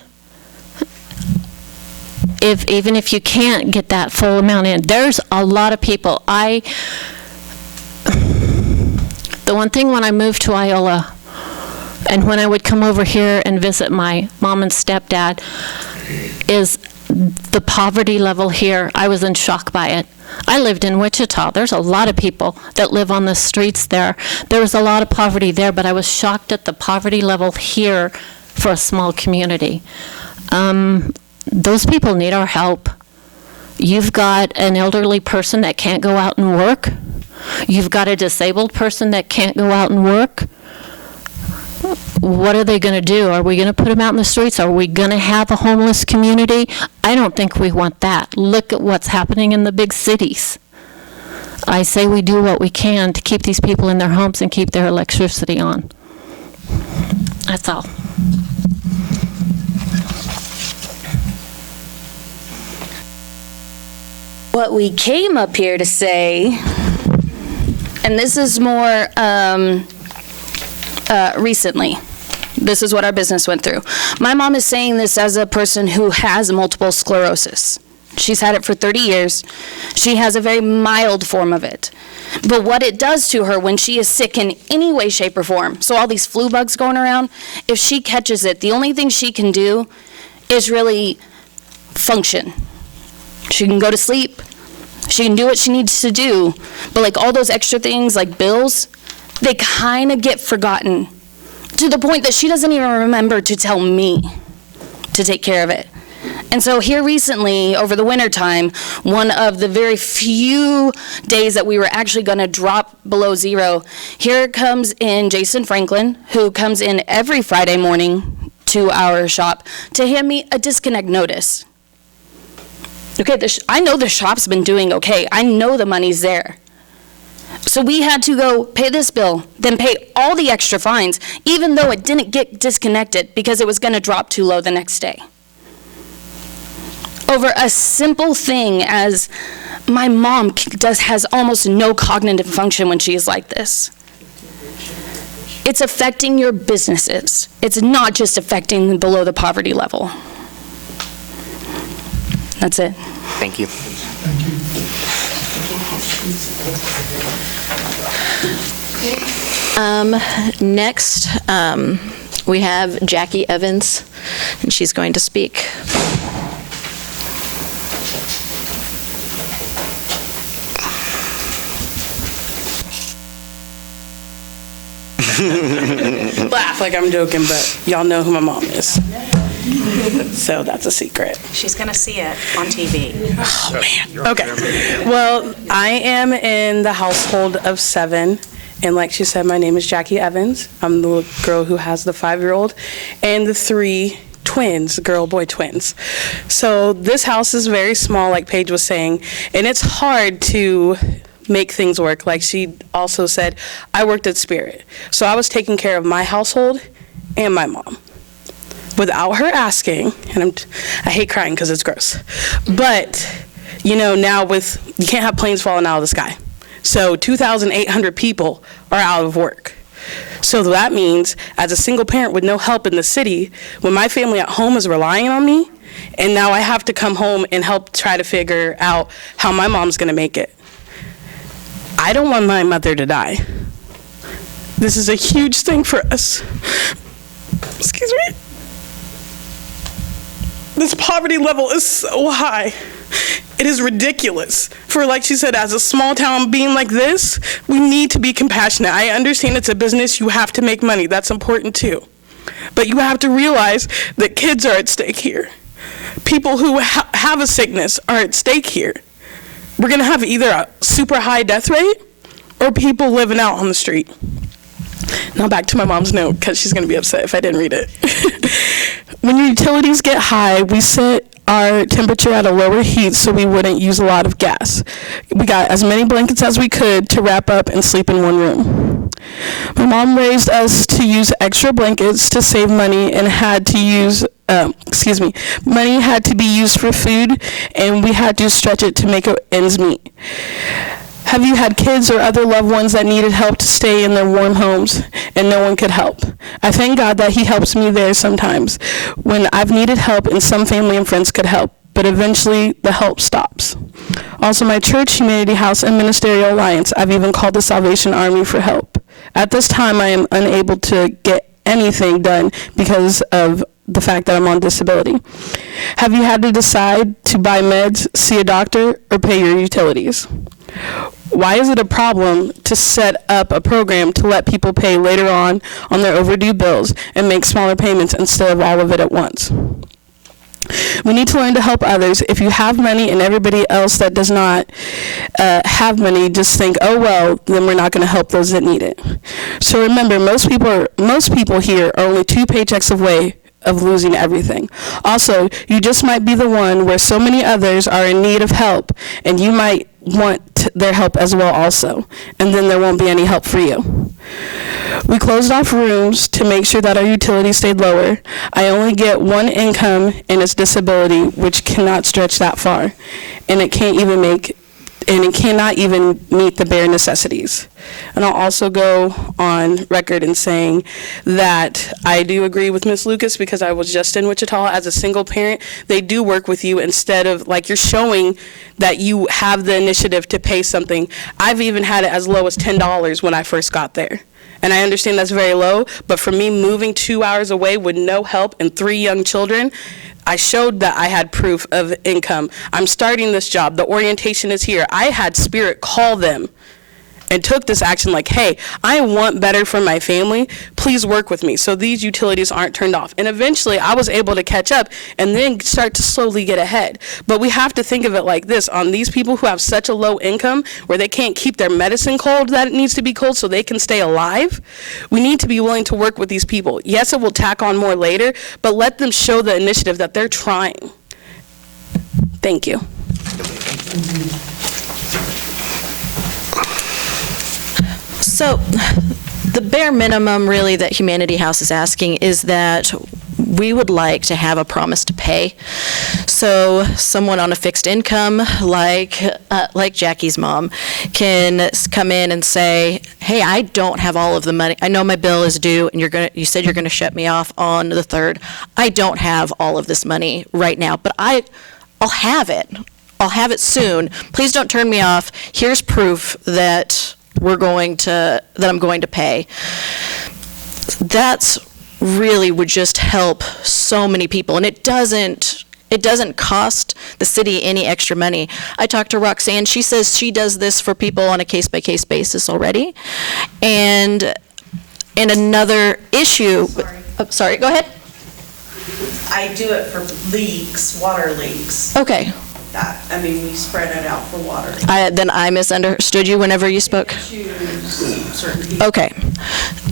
even if you can't get that full amount in, there's a lot of people. The one thing when I moved to Iola, and when I would come over here and visit my mom and stepdad, is the poverty level here. I was in shock by it. I lived in Wichita. There's a lot of people that live on the streets there. There was a lot of poverty there, but I was shocked at the poverty level here for a small community. Those people need our help. You've got an elderly person that can't go out and work. You've got a disabled person that can't go out and work. What are they going to do? Are we going to put them out in the streets? Are we going to have a homeless community? I don't think we want that. Look at what's happening in the big cities. I say we do what we can to keep these people in their homes and keep their electricity on. That's all. What we came up here to say, and this is more recently, this is what our business went through. My mom is saying this as a person who has multiple sclerosis. She's had it for 30 years. She has a very mild form of it. But what it does to her when she is sick in any way, shape, or form, so all these flu bugs going around, if she catches it, the only thing she can do is really function. She can go to sleep. She can do what she needs to do. But like all those extra things like bills, they kind of get forgotten to the point that she doesn't even remember to tell me to take care of it. And so here recently, over the winter time, one of the very few days that we were actually going to drop below zero, here comes in Jason Franklin, who comes in every Friday morning to our shop to hand me a disconnect notice. Okay, I know the shop's been doing okay. I know the money's there. So we had to go pay this bill, then pay all the extra fines, even though it didn't get disconnected because it was going to drop too low the next day. Over a simple thing as my mom has almost no cognitive function when she is like this. It's affecting your businesses. It's not just affecting below the poverty level. That's it. Thank you. Next, we have Jackie Evans, and she's going to speak. Laugh like I'm joking, but y'all know who my mom is. So that's a secret. She's going to see it on TV. Oh, man. Okay. Well, I am in the household of 7. And like she said, my name is Jackie Evans. I'm the girl who has the 5-year-old and the 3 twins, girl-boy twins. So this house is very small, like Paige was saying, and it's hard to make things work. Like she also said, I worked at Spirit. So I was taking care of my household and my mom. without her asking, and I hate crying because it's gross, but, you know, now you can't have planes falling out of the sky. So 2,800 people are out of work. So that means, as a single parent with no help in the city, when my family at home is relying on me, and now I have to come home and help try to figure out how my mom's gonna make it. I don't want my mother to die. This is a huge thing for us. Excuse me. This poverty level is so high. It is ridiculous. For, like she said, as a small town being like this, we need to be compassionate. I understand it's a business, you have to make money, that's important too. But you have to realize that kids are at stake here. People who have a sickness are at stake here. We're gonna have either a super high death rate or people living out on the street. Now back to my mom's note, because she's gonna be upset if I didn't read it. When your utilities get high, we set our temperature at a lower heat so we wouldn't use a lot of gas. We got as many blankets as we could to wrap up and sleep in one room. My mom raised us to use extra blankets to save money and had to use, money had to be used for food, and we had to stretch it to make ends meet. Have you had kids or other loved ones that needed help to stay in their warm homes and no one could help? I thank God that He helps me there sometimes when I've needed help and some family and friends could help, but eventually the help stops. Also, my church, Humanity House, and Ministerial Alliance, I've even called the Salvation Army for help. At this time, I am unable to get anything done because of the fact that I'm on disability. Have you had to decide to buy meds, see a doctor, or pay your utilities? Why is it a problem to set up a program to let people pay later on their overdue bills and make smaller payments instead of all of it at once? We need to learn to help others. If you have money and everybody else that does not have money just think, oh well, then we're not going to help those that need it. So remember, most people here are only 2 paychecks away of losing everything. Also, you just might be the one where so many others are in need of help, and you might want their help as well also, and then there won't be any help for you. We closed off rooms to make sure that our utilities stayed lower. I only get one income and it's disability, which cannot stretch that far, and it cannot even meet the bare necessities. And I'll also go on record in saying that I do agree with Ms. Lucas, because I was just in Wichita as a single parent. They do work with you instead of, like, you're showing that you have the initiative to pay something. I've even had it as low as $10 when I first got there. And I understand that's very low, but for me moving 2 hours away with no help and 3 young children, I showed that I had proof of income. I'm starting this job. The orientation is here. I had Spirit call them and took this action like, hey, I want better for my family. Please work with me so these utilities aren't turned off. And eventually I was able to catch up and then start to slowly get ahead. But we have to think of it like this. On these people who have such a low income where they can't keep their medicine cold that it needs to be cold so they can stay alive, we need to be willing to work with these people. Yes, it will tack on more later, but let them show the initiative that they're trying. Thank you. So the bare minimum really that Humanity House is asking is that we would like to have a promise to pay. So someone on a fixed income like Jackie's mom can come in and say, hey, I don't have all of the money. I know my bill is due and you said you're gonna shut me off on the 3rd. I don't have all of this money right now, but I'll have it. I'll have it soon. Please don't turn me off. Here's proof that I'm going to pay. That's really would just help so many people, and it doesn't cost the city any extra money. I talked to Roxanne. She says she does this for people on a case-by-case basis already. And another issue. Sorry, go ahead. I do it for leaks, water leaks. Okay. We spread it out for water. Then I misunderstood you whenever you spoke. Okay.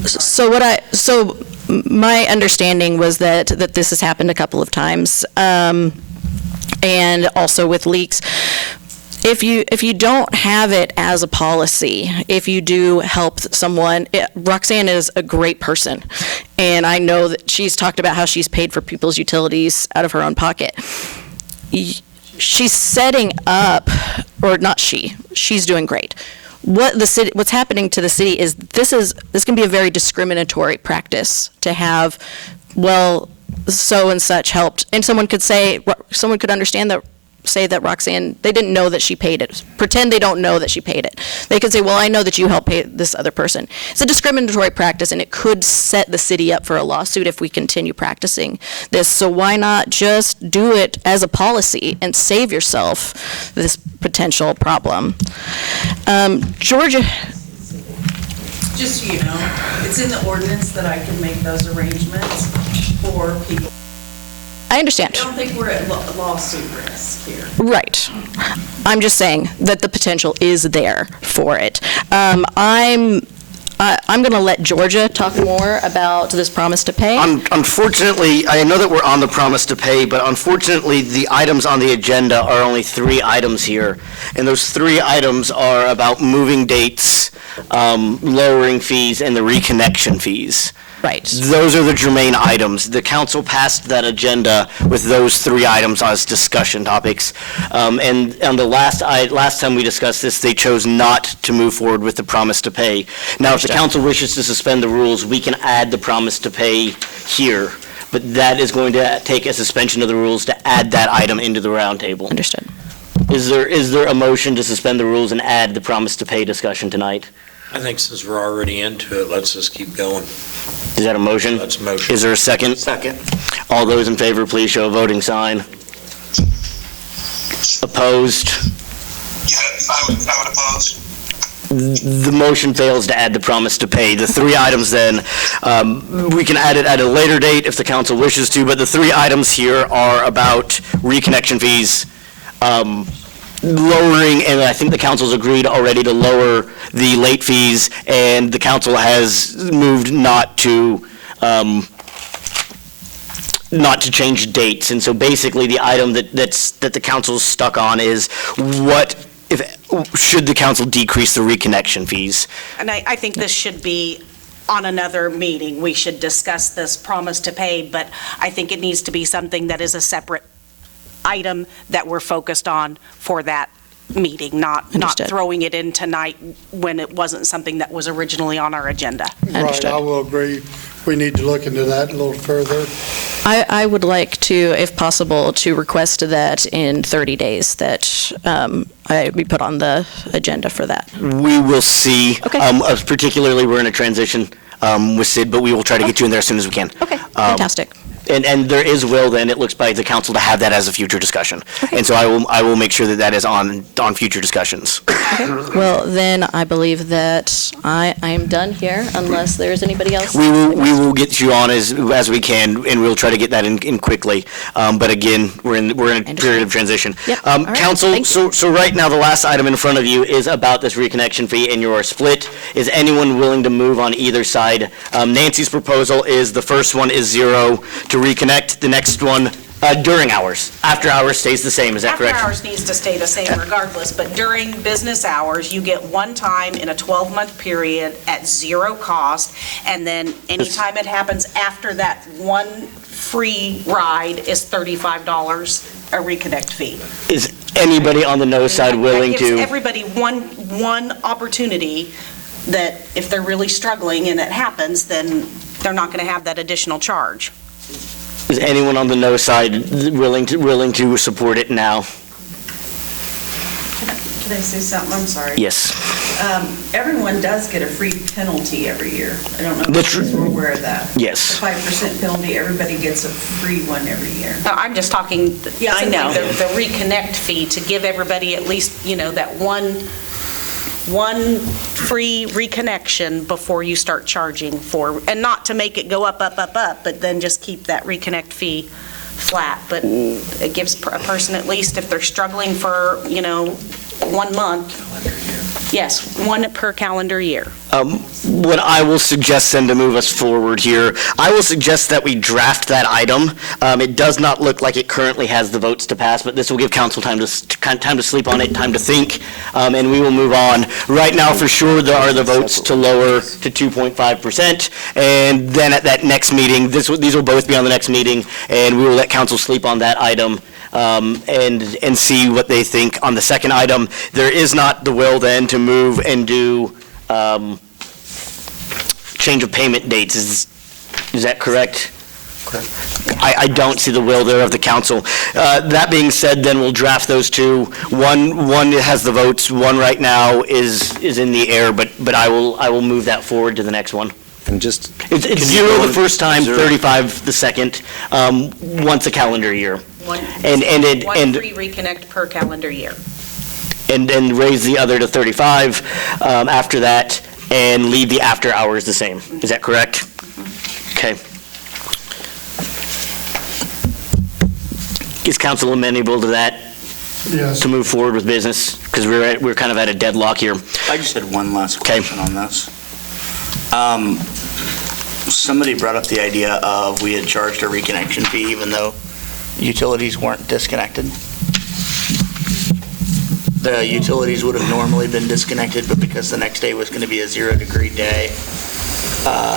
So my understanding was that this has happened a couple of times, and also with leaks. if you don't have it as a policy, if you do help someone, Roxanne is a great person, and I know that she's talked about how she's paid for people's utilities out of her own pocket. She's setting up, or not she's doing great. What's happening to the city is this can be a very discriminatory practice to have, well, so and such helped, and someone could understand that, say that Roxanne, they didn't know that she paid it. Pretend they don't know that she paid it. They could say, well, I know that you helped pay this other person. It's a discriminatory practice, and it could set the city up for a lawsuit if we continue practicing this. So why not just do it as a policy and save yourself this potential problem? Georgia. Just so you know, it's in the ordinance that I can make those arrangements for people. I understand. I don't think we're at lawsuit risk here. Right. I'm just saying that the potential is there for it. I'm going to let Georgia talk more about this promise to pay. Unfortunately, I know that we're on the promise to pay, but unfortunately, the items on the agenda are only 3 items here. And those 3 items are about moving dates, lowering fees, and the reconnection fees. Right. Those are the germane items. The council passed that agenda with those 3 items as discussion topics. And on the last time we discussed this, they chose not to move forward with the promise to pay. Now, if the council wishes to suspend the rules, we can add the promise to pay here. But that is going to take a suspension of the rules to add that item into the roundtable. Understood. Is there a motion to suspend the rules and add the promise to pay discussion tonight? I think since we're already into it, let's just keep going. Is that a motion? That's a motion. Is there a second? Second. All those in favor, please show a voting sign. Opposed? Yeah, I would oppose. The motion fails to add the promise to pay. The 3 items then, we can add it at a later date if the council wishes to, but the 3 items here are about reconnection fees, lowering, and I think the council's agreed already to lower the late fees, and the council has moved not to change dates. And so basically, the item that the council's stuck on is should the council decrease the reconnection fees? And I think this should be on another meeting. We should discuss this promise to pay, but I think it needs to be something that is a separate item that we're focused on for that meeting, not throwing it in tonight when it wasn't something that was originally on our agenda. Right, I will agree. We need to look into that a little further. I would like to, if possible, to request that in 30 days that I be put on the agenda for that. We will see. Okay. Particularly, we're in a transition with Sid, but we will try to get you in there as soon as we can. Okay, fantastic. And there is will, then, it looks by the council to have that as a future discussion. Okay. And so I will make sure that that is on future discussions. Okay. Well, then I believe that I am done here unless there's anybody else. We will get you on as we can, and we'll try to get that in quickly. But again, we're in a period of transition. Yep. All right. Council, so right now, the last item in front of you is about this reconnection fee, and you're split. Is anyone willing to move on either side? Nancy's proposal is the first one is 0 to reconnect. The next one during hours. After hours stays the same. Is that correct? After hours needs to stay the same regardless, but during business hours, you get one time in a 12-month period at 0 cost, and then anytime it happens after that one free ride is $35 a reconnect fee. Is anybody on the no side willing That to? gives everybody one opportunity that if they're really struggling and it happens, then they're not going to have that additional charge. Is anyone on the no side willing to support it now? Can I say something? I'm sorry. Yes. Everyone does get a free penalty every year. I don't know if you were aware of that. Yes. The 5% penalty, everybody gets a free one every year. No, I'm just talking, Yeah, I know. the reconnect fee to give everybody at least, that one free reconnection before you start charging for, and not to make it go up, but then just keep that reconnect fee flat. But it gives a person at least, if they're struggling for, 1 month. Yes, one per calendar year. What I will suggest then to move us forward here, I will suggest that we draft that item. It does not look like it currently has the votes to pass, but this will give council time to sleep on it, time to think, and we will move on. Right now, for sure, there are the votes to lower to 2.5%, and then at that next meeting, these will both be on the next meeting, and we will let council sleep on that item. And see what they think on the second item. There is not the will then to move and do change of payment dates. Is that correct? Correct. I don't see the will there of the council. That being said, then we'll draft those two. One has the votes. One right now is in the air, but I will move that forward to the next one. And just it's 0 the first time, 35 the second, once a calendar year. One free reconnect per calendar year. And raise the other to 35 after that, and leave the after hours the same. Is that correct? Okay. Is council amenable to that? Yes. To move forward with business? Because we're kind of at a deadlock here. I just had one last question on this. Somebody brought up the idea of we had charged a reconnection fee even though utilities weren't disconnected. The utilities would have normally been disconnected, but because the next day was going to be a 0-degree day,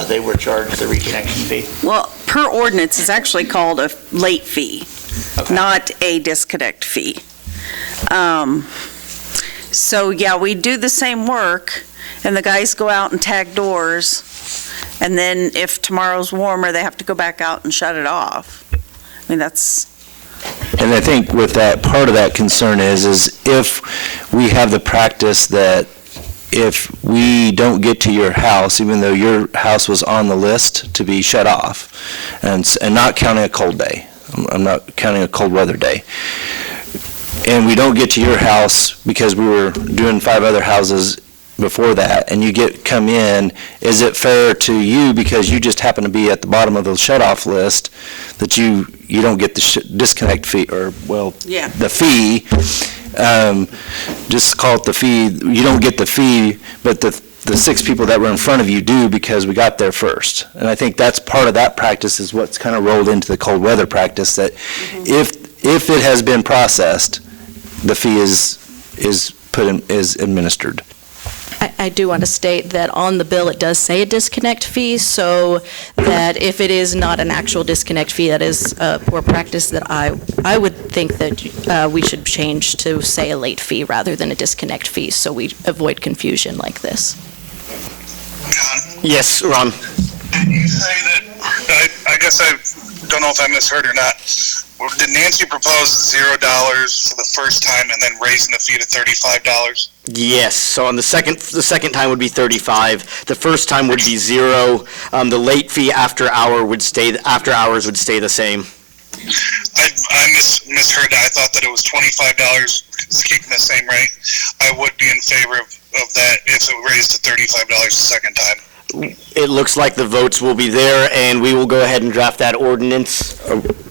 they were charged the reconnection fee. Well, per ordinance, it's actually called a late fee, not a disconnect fee. So, yeah, we do the same work, and the guys go out and tag doors, and then if tomorrow's warmer, they have to go back out and shut it off. I mean, that's... And I think with that, part of that concern is if we have the practice that if we don't get to your house, even though your house was on the list to be shut off, and not counting a cold day, I'm not counting a cold weather day, and we don't get to your house because we were doing 5 other houses before that, and you come in, is it fair to you, because you just happen to be at the bottom of the shut-off list, that you don't get the disconnect fee, or, well, the fee, just call it the fee, you don't get the fee, but the 6 people that were in front of you do because we got there first. And I think that's part of that practice is what's kind of rolled into the cold weather practice, that if it has been processed, the fee is administered. I do want to state that on the bill, it does say a disconnect fee, so that if it is not an actual disconnect fee, that is a poor practice that I would think that we should change to say a late fee rather than a disconnect fee, so we avoid confusion like this. John? Yes, Ron? Did you say that, I guess I don't know if I misheard or not, did Nancy propose $0 for the first time and then raising the fee to $35? Yes, so on the second time would be 35. The first time would be 0. The late fee after hours would stay the same. I misheard that. I thought that it was $25, it's keeping the same rate. I would be in favor of that if it raised to $35 the second time. It looks like the votes will be there, and we will go ahead and draft that ordinance.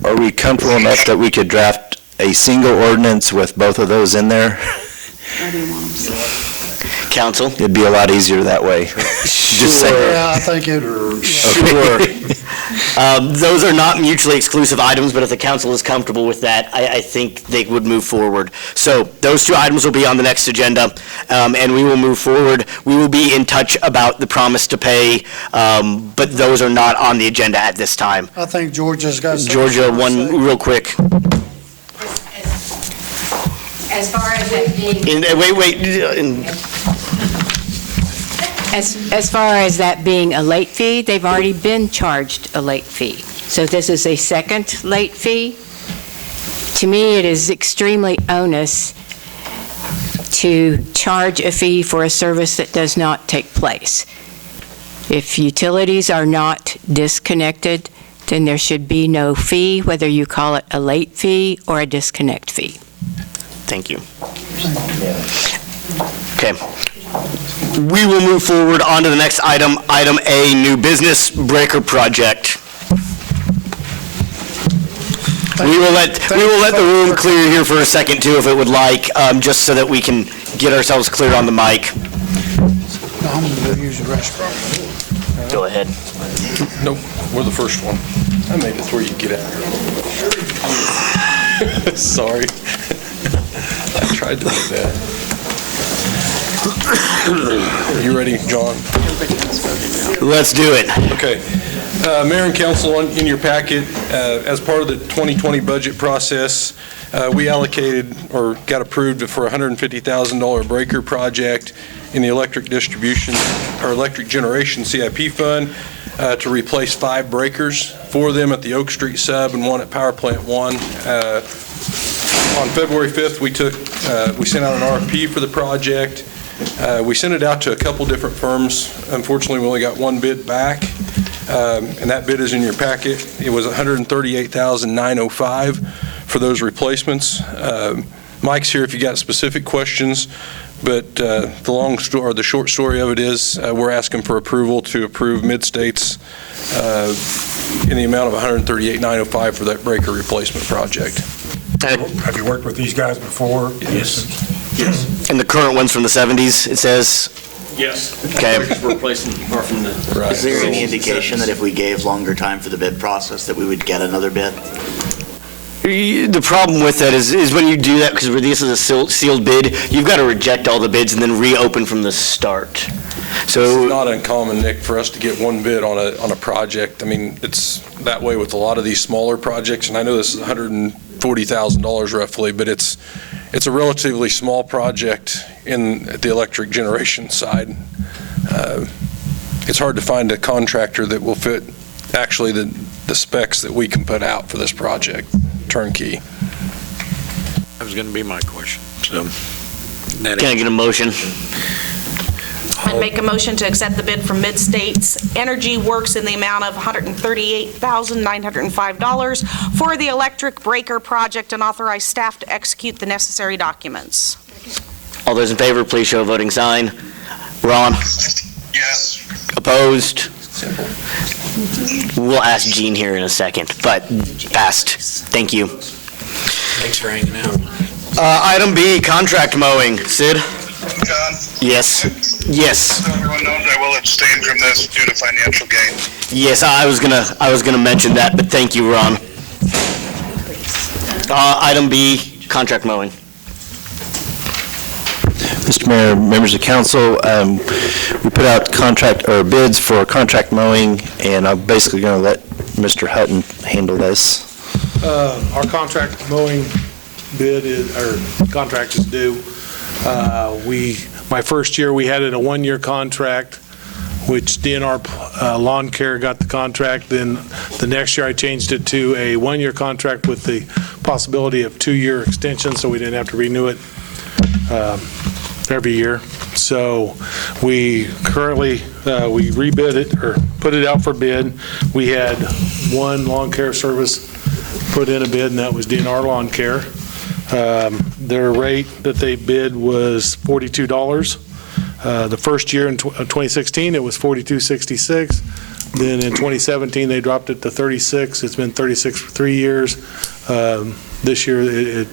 Are we comfortable enough that we could draft a single ordinance with both of those in there? Council? It'd be a lot easier that way. Just say. Yeah, I think it. Sure. Those are not mutually exclusive items, but if the council is comfortable with that, I think they would move forward. So those 2 items will be on the next agenda, and we will move forward. We will be in touch about the promise to pay, but those are not on the agenda at this time. I think Georgia's got something. Georgia, one real quick. As far as that being... As far as that being a late fee, they've already been charged a late fee. So this is a second late fee. To me, it is extremely onus to charge a fee for a service that does not take place. If utilities are not disconnected, then there should be no fee, whether you call it a late fee or a disconnect fee. Thank you. Okay. We will move forward on to the next item, item A, new business breaker project. We will let the room clear here for a second too, if it would like, just so that we can get ourselves clear on the mic. I'm gonna go use the restroom. Go ahead. Nope, we're the first one. I made it where you get out. Sorry. I tried to do that. You ready, John? Let's do it. Okay. Mayor and council, in your packet, as part of the 2020 budget process, we allocated or got approved for a $150,000 breaker project in the electric distribution or electric generation CIP fund to replace 5 breakers, 4 of them at the Oak Street sub and 1 at Power Plant 1. On February 5th, we sent out an RFP for the project. We sent it out to a couple different firms. Unfortunately, we only got 1 bid back, and that bid is in your packet. It was $138,905 for those replacements. Mike's here if you got specific questions, but the short story of it is we're asking for approval to approve Mid-States in the amount of $138,905 for that breaker replacement project. Have you worked with these guys before? Yes. And the current ones from the 70s, it says? Yes. Okay. We're replacing are from the. Right. Is there any indication that if we gave longer time for the bid process that we would get another bid? The problem with that is when you do that, because this is a sealed bid, you've got to reject all the bids and then reopen from the start. So it's not uncommon, Nick, for us to get 1 bid on a project. I mean, it's that way with a lot of these smaller projects, and I know this is $140,000 roughly, but it's a relatively small project in the electric generation side. It's hard to find a contractor that will fit actually the specs that we can put out for this project, turnkey. That was going to be my question. So, can I get a motion? I'd make a motion to accept the bid from Mid-States Energy Works in the amount of $138,905 for the electric breaker project and authorize staff to execute the necessary documents. All those in favor, please show a voting sign. Ron? Yes. Opposed? We'll ask Gene here in a second, but passed. Thank you. Thanks for hanging out. Item B, contract mowing. Sid? John? Yes. Yes. So everyone knows I will abstain from this due to financial gain. Yes, I was gonna mention that, but thank you, Ron. Item B, contract mowing. Mr. Mayor, members of council, we put out bids for contract mowing, and I'm basically going to let Mr. Hutton handle this. Our contract mowing contract is due. My first year, we had it a 1-year contract, which DNR Lawn Care got the contract. Then the next year, I changed it to a 1-year contract with the possibility of 2-year extension, so we didn't have to renew it every year. So we currently, we rebid it or put it out for bid. We had 1 lawn care service put in a bid, and that was DNR Lawn Care. Their rate that they bid was $42. The first year in 2016, it was $42.66. Then in 2017, they dropped it to $36. It's been $36 for 3 years. This year,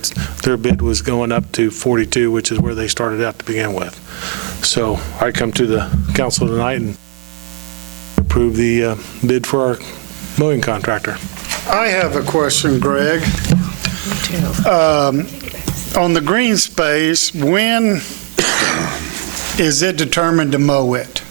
their bid was going up to $42, which is where they started out to begin with. So I come to the council tonight and approve the bid for our mowing contractor. I have a question, Greg. On the green space, when is it determined to mow it?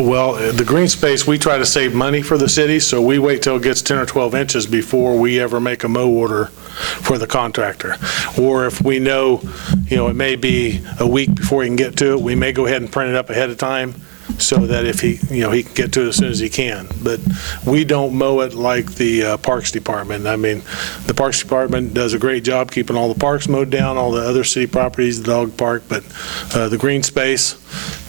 Well, the green space, we try to save money for the city, so we wait till it gets 10 or 12 inches before we ever make a mow order for the contractor. Or if we know, it may be a week before he can get to it, we may go ahead and print it up ahead of time so that if he can get to it as soon as he can. But we don't mow it like the Parks Department. I mean, the Parks Department does a great job keeping all the parks mowed down, all the other city properties, the dog park, but the green space,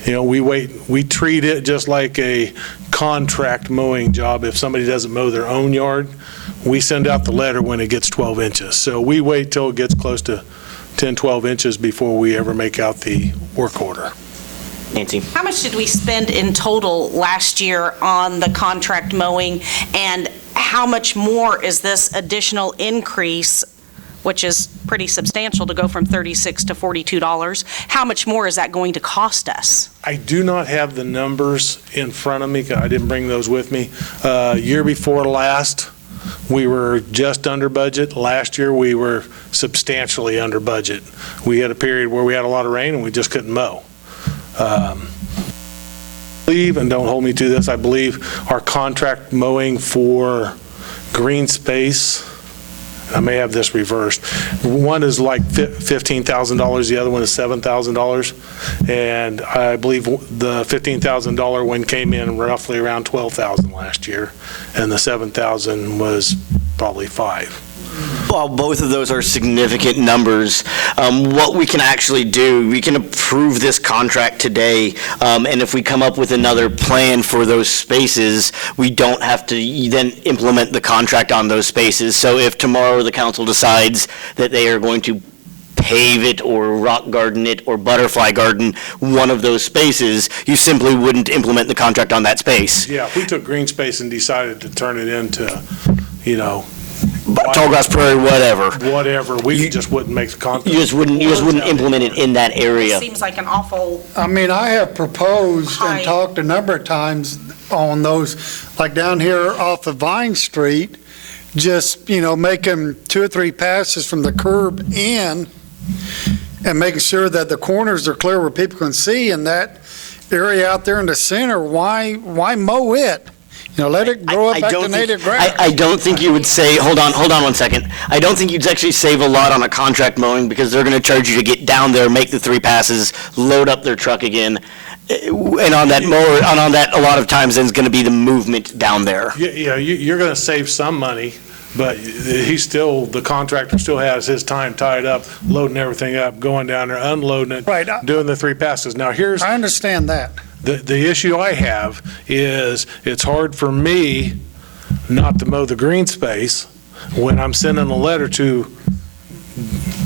we treat it just like a contract mowing job. If somebody doesn't mow their own yard, we send out the letter when it gets 12 inches. So we wait till it gets close to 10, 12 inches before we ever make out the work order. Nancy? How much did we spend in total last year on the contract mowing, and how much more is this additional increase which is pretty substantial to go from $36 to $42. How much more is that going to cost us? I do not have the numbers in front of me, 'cause I didn't bring those with me. Year before last, we were just under budget. Last year, we were substantially under budget. We had a period where we had a lot of rain and we just couldn't mow. And don't hold me to this, I believe our contract mowing for green space, I may have this reversed. One is like $15,000, the other one is $7,000. And I believe the $15,000 one came in roughly around $12,000 last year, and the $7,000 was probably $5,000. While both of those are significant numbers, what we can actually do, we can approve this contract today, and if we come up with another plan for those spaces, we don't have to then implement the contract on those spaces. So if tomorrow the council decides that they are going to pave it or rock garden it or butterfly garden one of those spaces, you simply wouldn't implement the contract on that space. Yeah, if we took green space and decided to turn it into, Tall Grass Prairie, whatever. Whatever, we just wouldn't make the contract. You just wouldn't implement it in that area. It seems like an awful. I mean, I have proposed and talked a number of times on those, like down here off of Vine Street, just, making 2 or 3 passes from the curb in and making sure that the corners are clear where people can see, and that area out there in the center, why mow it? Let it grow up back to native grass. I don't think you would say, hold on 1 second. I don't think you'd actually save a lot on a contract mowing, because they're going to charge you to get down there, make the 3 passes, load up their truck again. And on that mower, on that, a lot of times then is going to be the movement down there. Yeah, you're going to save some money, but the contractor still has his time tied up, loading everything up, going down there, unloading it, doing the 3 passes. Now I understand that. The issue I have is it's hard for me not to mow the green space when I'm sending a letter to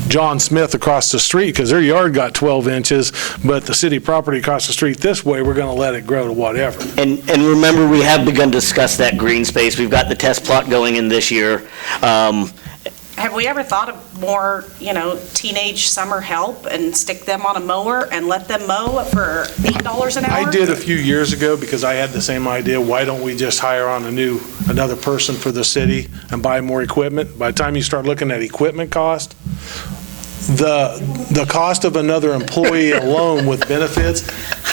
John Smith across the street, because their yard got 12 inches, but the city property across the street this way, we're going to let it grow to whatever. And remember, we have begun to discuss that green space. We've got the test plot going in this year. Have we ever thought of more, teenage summer help and stick them on a mower and let them mow for $8 an hour? I did a few years ago, because I had the same idea. Why don't we just hire on another person for the city and buy more equipment? By the time you start looking at equipment cost, the cost of another employee alone with benefits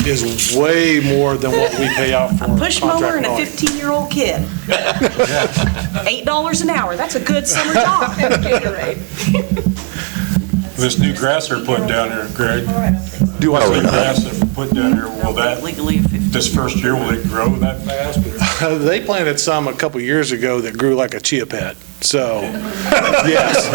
is way more than what we pay out for a push mower and a mowing. 15-year-old kid. $8 an hour, that's a good summer job. This new grass they're putting down there, Greg. Do what? This new grass they're putting down there, this first year, will it grow that fast? They planted some a couple years ago that grew like a chia pet. So, yes.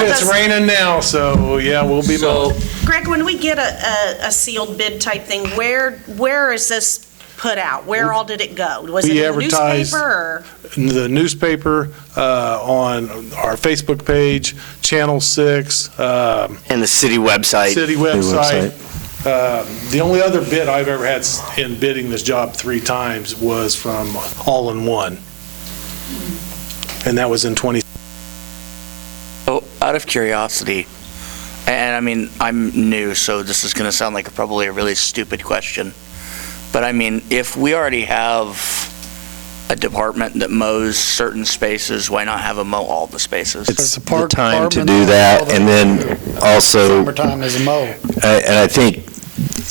It's raining now, so yeah, we'll be mowing. Greg, when we get a sealed bid type thing, where is this put out? Where all did it go? Was it in the newspaper or? The newspaper, on our Facebook page, Channel 6. And the city website. City website. The only other bid I've ever had in bidding this job 3 times was from All in One. And that was in 20. So, out of curiosity, and I mean, I'm new, so this is going to sound like probably a really stupid question, but I mean, if we already have a department that mows certain spaces, why not have them mow all the spaces? It's the time to do that, and then also, Summertime is a mow. and I think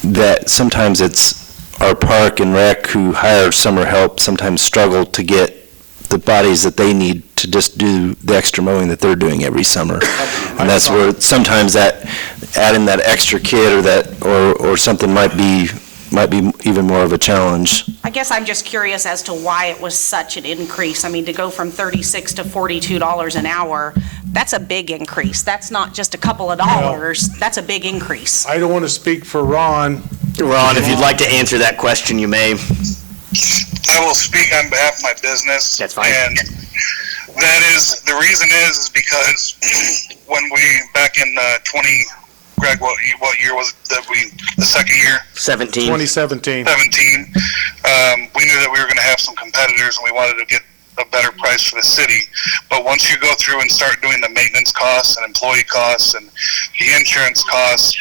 that sometimes it's our park and rec who hire summer help sometimes struggle to get the bodies that they need to just do the extra mowing that they're doing every summer. And that's where sometimes that adding that extra kid or something might be even more of a challenge. I guess I'm just curious as to why it was such an increase. I mean, to go from $36 to $42 an hour, that's a big increase. That's not just a couple of dollars. That's a big increase. I don't want to speak for Ron. Ron, if you'd like to answer that question, you may. I will speak on behalf of my business. That's fine. And the reason is because when we, back in 20, Greg, what year was it the second year? 2017. 17. We knew that we were going to have some competitors, and we wanted to get a better price for the city. But once you go through and start doing the maintenance costs and employee costs and the insurance costs,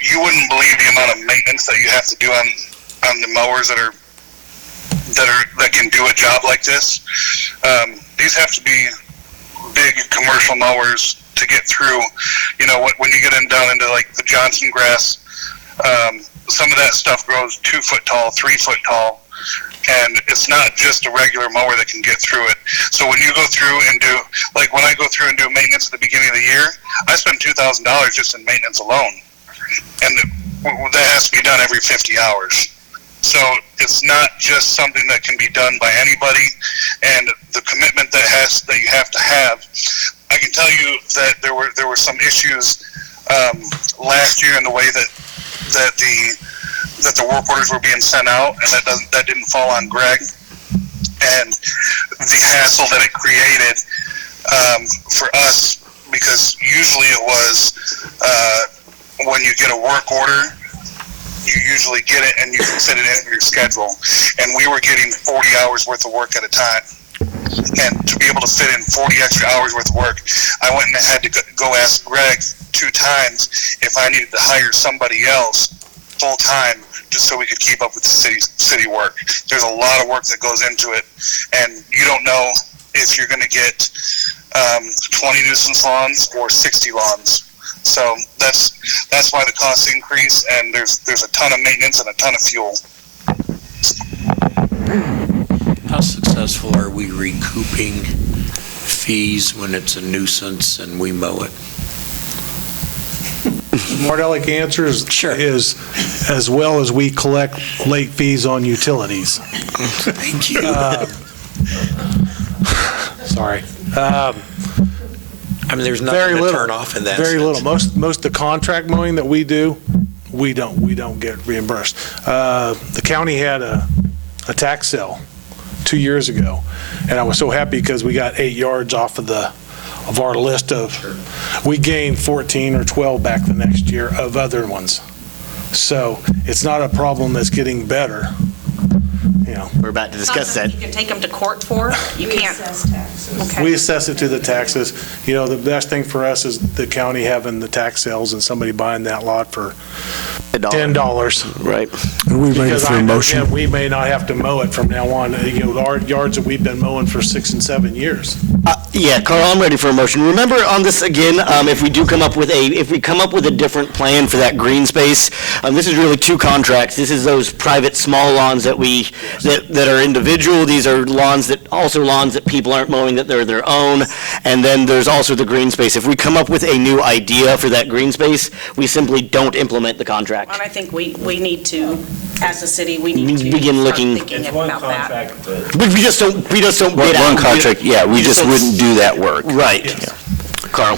you wouldn't believe the amount of maintenance that you have to do on the mowers that can do a job like this. These have to be big commercial mowers to get through. You know, when you get down into like the Johnson grass, some of that stuff grows 2 foot tall, 3 foot tall, and it's not just a regular mower that can get through it. So when you go through and do, like when I go through and do maintenance at the beginning of the year, I spend $2,000 just in maintenance alone, and that has to be done every 50 hours. So it's not just something that can be done by anybody, and the commitment that you have to have. I can tell you that there were some issues last year in the way that the work orders were being sent out, and that didn't fall on Greg, and the hassle that it created for us, because usually it was when you get a work order, you usually get it and you can fit it into your schedule. And we were getting 40 hours worth of work at a time. And to be able to fit in 40 extra hours worth of work, I went and had to go ask Greg 2 times if I needed to hire somebody else full time just so we could keep up with the city work. There's a lot of work that goes into it, and you don't know if you're going to get 20 nuisance lawns or 60 lawns. So that's why the costs increase, and there's a ton of maintenance and a ton of fuel. How successful are we recouping fees when it's a nuisance and we mow it? More aleck answer is as well as we collect late fees on utilities. Thank you. Sorry. I mean, there's nothing to turn off in that Very sense. little. Most of the contract mowing that we do, we don't get reimbursed. The county had a tax sale 2 years ago, and I was so happy because we got 8 yards off of our list of, we gained 14 or 12 back the next year of other ones. So it's not a problem that's getting better. You know, we're about to discuss that. You can take them to court for? You can't. Assess taxes. Okay. We assess it to the taxes. You know, the best thing for us is the county having the tax sales and somebody buying that lot for $10. Right. And we made it Because for I a know motion. that we may not have to mow it from now on. You know, our yards that we've been mowing for 6 and 7 years. Yeah, Carl, I'm ready for a motion. Remember on this again, if we come up with a different plan for that green space, this is really 2 contracts. This is those private small lawns that are individual. These are lawns that people aren't mowing, that they're their own. And then there's also the green space. If we come up with a new idea for that green space, we simply don't implement the contract. And I think we need to, as a city, we need to begin start looking. thinking about that. But we just don't bid out. One contract, yeah, we just wouldn't do that work. Right. Yeah. Carl.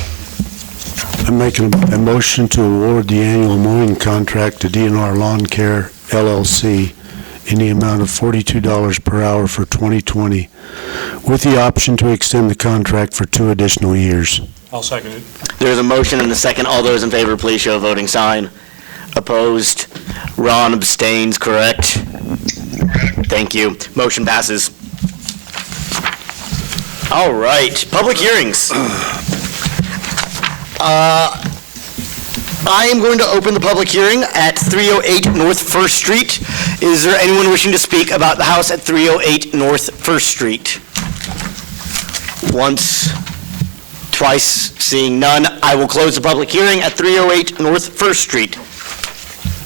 I'm making a motion to award the annual mowing contract to DNR Lawn Care LLC in the amount of $42 per hour for 2020, with the option to extend the contract for 2 additional years. I'll second it. There's a motion and a second. All those in favor, please show a voting sign. Opposed? Ron abstains, correct? Thank you. Motion passes. All right, public hearings. I am going to open the public hearing at 308 North First Street. Is there anyone wishing to speak about the house at 308 North First Street? Once, twice, seeing none, I will close the public hearing at 308 North First Street.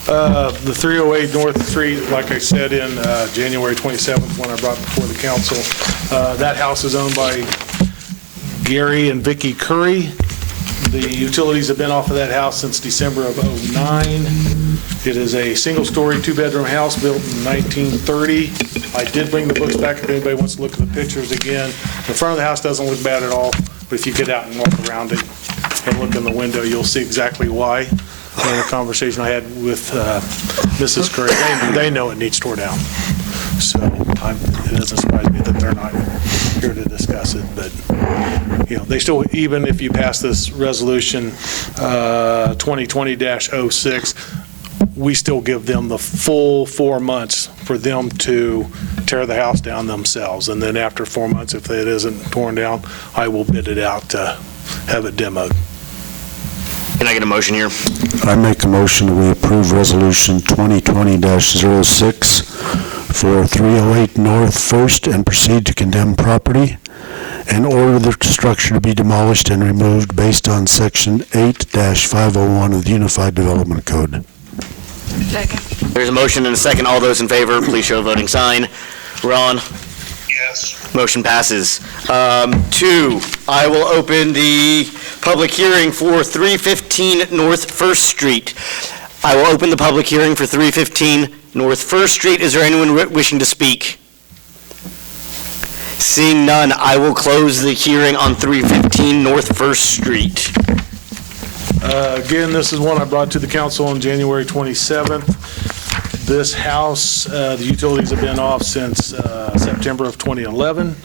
The 308 North Street, like I said in January 27th when I brought it before the council, that house is owned by Gary and Vicki Curry. The utilities have been off of that house since December of '09. It is a single-story, 2-bedroom house built in 1930. I did bring the books back if anybody wants to look at the pictures again. The front of the house doesn't look bad at all, but if you get out and walk around it and look in the window, you'll see exactly why. In a conversation I had with Mrs. Curry, they know it needs tore down. So it doesn't surprise me that they're not here to discuss it, but you know, they still, even if you pass this resolution 2020-06, we still give them the full 4 months for them to tear the house down themselves. And then after 4 months, if it isn't torn down, I will bid it out to have it demoed. Can I get a motion here? I make a motion that we approve Resolution 2020-06 for 308 North First and proceed to condemn property and order the structure to be demolished and removed based on Section 8-501 of the Unified Development Code. Second. There's a motion and a second. All those in favor, please show a voting sign. Ron? Yes. Motion passes. 2, I will open the public hearing for 315 North First Street. I will open the public hearing for 315 North First Street. Is there anyone wishing to speak? Seeing none, I will close the hearing on 315 North First Street. Again, this is one I brought to the council on January 27th. This house, the utilities have been off since September of 2011.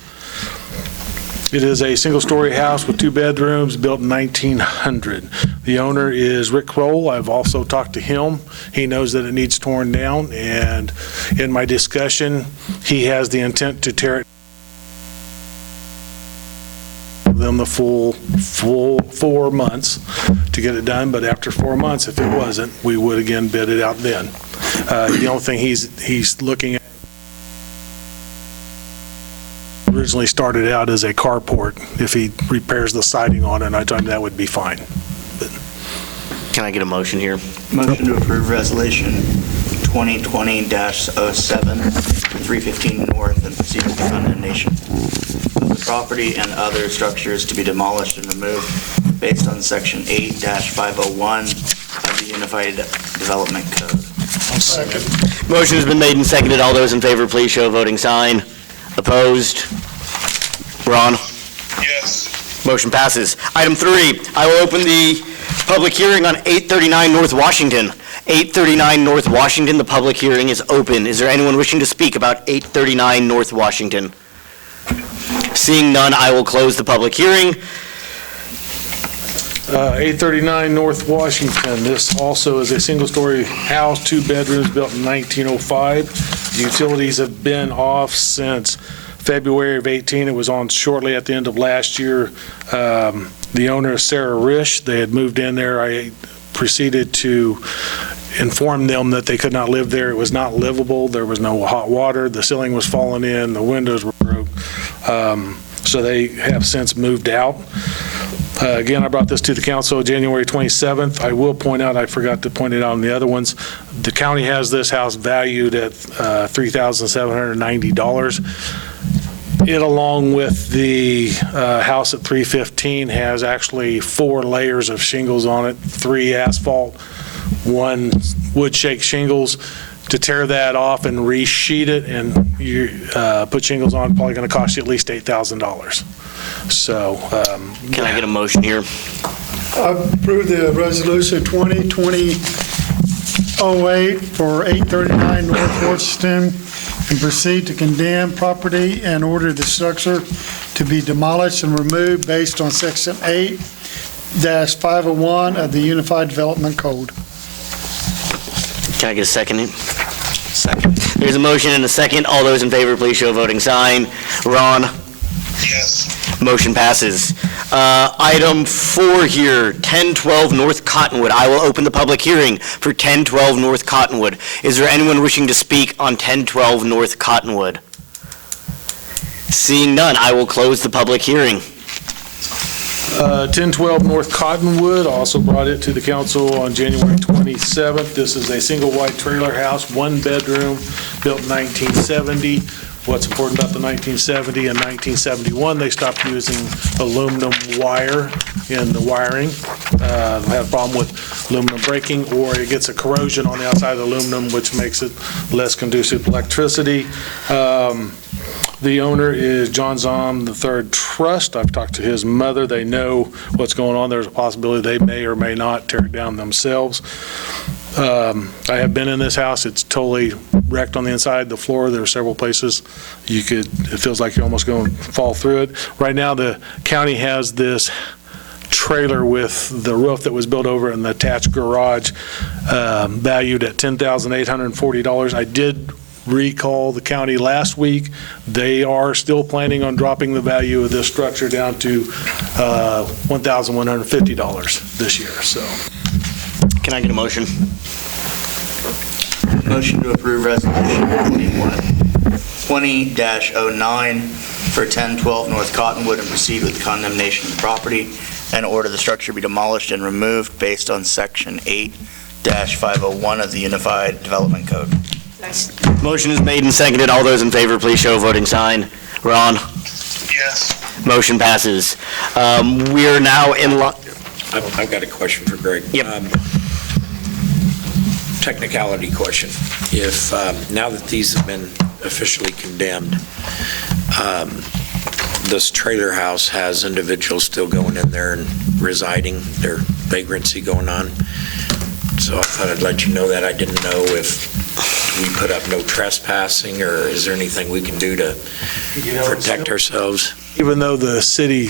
It is a single-story house with 2 bedrooms built in 1900. The owner is Rick Kroll. I've also talked to him. He knows that it needs torn down, and in my discussion, he has the intent to tear it them the full 4 months to get it done, but after 4 months, if it wasn't, we would again bid it out then. The only thing he's looking at originally started out as a carport. If he repairs the siding on it, I told him that would be fine. Can I get a motion here? Motion to approve Resolution 2020-07 for 315 North and proceed with the condemnation of the property and other structures to be demolished and removed based on Section 8-501 of the Unified Development Code. Second. Motion has been made and seconded. All those in favor, please show a voting sign. Opposed? Ron? Yes. Motion passes. Item 3, I will open the public hearing on 839 North Washington. 839 North Washington, the public hearing is open. Is there anyone wishing to speak about 839 North Washington? Seeing none, I will close the public hearing. 839 North Washington. This also is a single-story house, 2 bedrooms, built in 1905. The utilities have been off since February of 18. It was on shortly at the end of last year. The owner is Sarah Risch. They had moved in there. I proceeded to inform them that they could not live there. It was not livable. There was no hot water. The ceiling was falling in. The windows were broke. So they have since moved out. Again, I brought this to the council January 27th. I will point out, I forgot to point it out on the other ones, the county has this house valued at $3,790. It, along with the house at 315, has actually 4 layers of shingles on it, 3 asphalt, 1 wood shake shingles. To tear that off and resheet it and you put shingles on, probably going to cost you at least $8,000. So, can I get a motion here? I approve the resolution 2020-08 for 839 North Washington and proceed to condemn property and order the structure to be demolished and removed based on Section 8-501 of the Unified Development Code. Can I get a second? Second. There's a motion and a second. All those in favor, please show a voting sign. Ron? Yes. Motion passes. Item 4 here, 1012 North Cottonwood. I will open the public hearing for 1012 North Cottonwood. Is there anyone wishing to speak on 1012 North Cottonwood? Seeing none, I will close the public hearing. 1012 North Cottonwood, also brought it to the council on January 27th. This is a single white trailer house, 1 bedroom, built in 1970. What's important about the 1970 and 1971, they stopped using aluminum wire in the wiring. They have a problem with aluminum breaking, or it gets a corrosion on the outside of the aluminum, which makes it less conducive to electricity. The owner is John Zom III Trust. I've talked to his mother. They know what's going on. There's a possibility they may or may not tear it down themselves. I have been in this house. It's totally wrecked on the inside, the floor. There are several places it feels like you're almost going to fall through it. Right now, the county has this trailer with the roof that was built over in the attached garage, valued at $10,840. I did recall the county last week. They are still planning on dropping the value of this structure down to $1,150 this year, so. Can I get a motion? Motion to approve resolution 20-09 for 1012 North Cottonwood and proceed with condemnation of the property and order the structure be demolished and removed based on section 8-501 of the Unified Development Code. Motion is made and seconded. All those in favor, please show a voting sign. Ron? Yes. Motion passes. We are now in I've got a question for Greg. Yep. Technicality question. If, now that these have been officially condemned, this trailer house has individuals still going in there and residing, their vagrancy going on. So I thought I'd let you know that. I didn't know if we put up no trespassing, or is there anything we can do to protect ourselves? Even though the city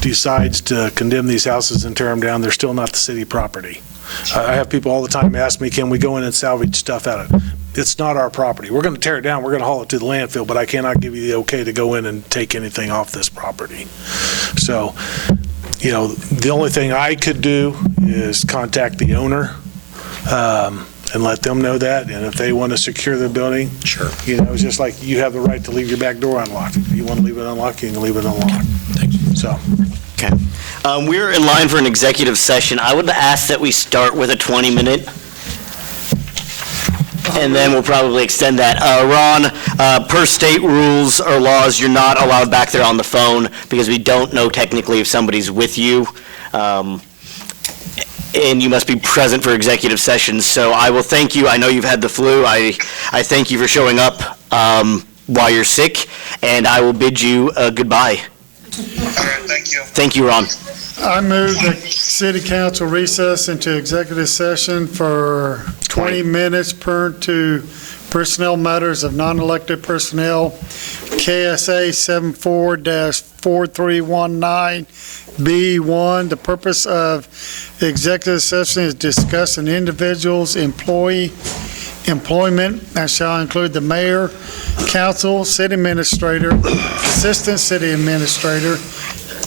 decides to condemn these houses and tear them down, they're still not the city property. I have people all the time ask me, can we go in and salvage stuff out of it? It's not our property. We're going to tear it down, we're going to haul it to the landfill, but I cannot give you the okay to go in and take anything off this property. So, you know, the only thing I could do is contact the owner and let them know that, and if they want to secure the building, sure. You know, it's just like you have the right to leave your back door unlocked. If you want to leave it unlocked, you can leave it unlocked. Thank you. So. Okay. We're in line for an executive session. I would ask that we start with a 20-minute, and then we'll probably extend that. Ron, per state rules or laws, you're not allowed back there on the phone because we don't know technically if somebody's with you. And you must be present for executive sessions. So I will thank you. I know you've had the flu. I thank you for showing up while you're sick, and I will bid you goodbye. All right, thank you. Thank you, Ron. I move the city council recess into executive session for 20 minutes per to personnel matters of non-elected personnel, KSA 74-4319B1. The purpose of the executive session is discuss an individual's employment that shall include the mayor, council, city administrator, assistant city administrator,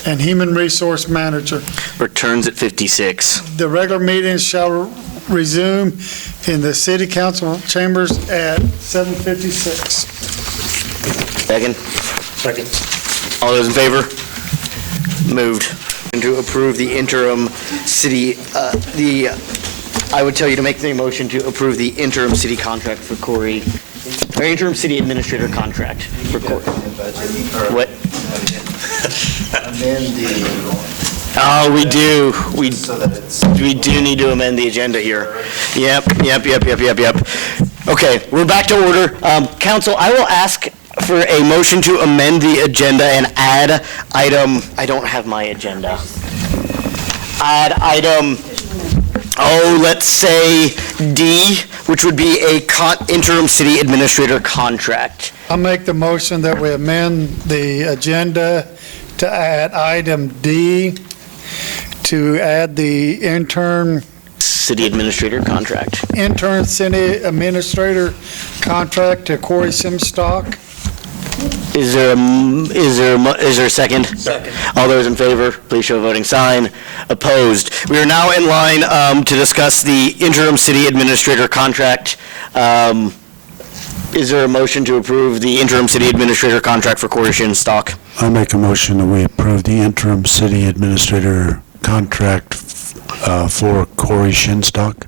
and human resource manager. Returns at 56. The regular meeting shall resume in the city council chambers at 7:56. Second? Second. All those in favor? Moved. And to approve the interim city, I would tell you to make the motion to approve the interim city contract for Corey, or interim city administrator contract for Corey. What? Amend the... Oh, we do. We do need to amend the agenda here. Yep. Okay, we're back to order. Council, I will ask for a motion to amend the agenda and add item, I don't have my agenda. Add item, let's say D, which would be a interim city administrator contract. I'll make the motion that we amend the agenda to add item D, to add the intern city administrator contract. Intern city administrator contract to Corey Simstock. Is there a second? Second. All those in favor, please show a voting sign. Opposed. We are now in line to discuss the interim city administrator contract. Is there a motion to approve the interim city administrator contract for Corey Simstock? I make a motion that we approve the interim city administrator contract for Corey Simstock.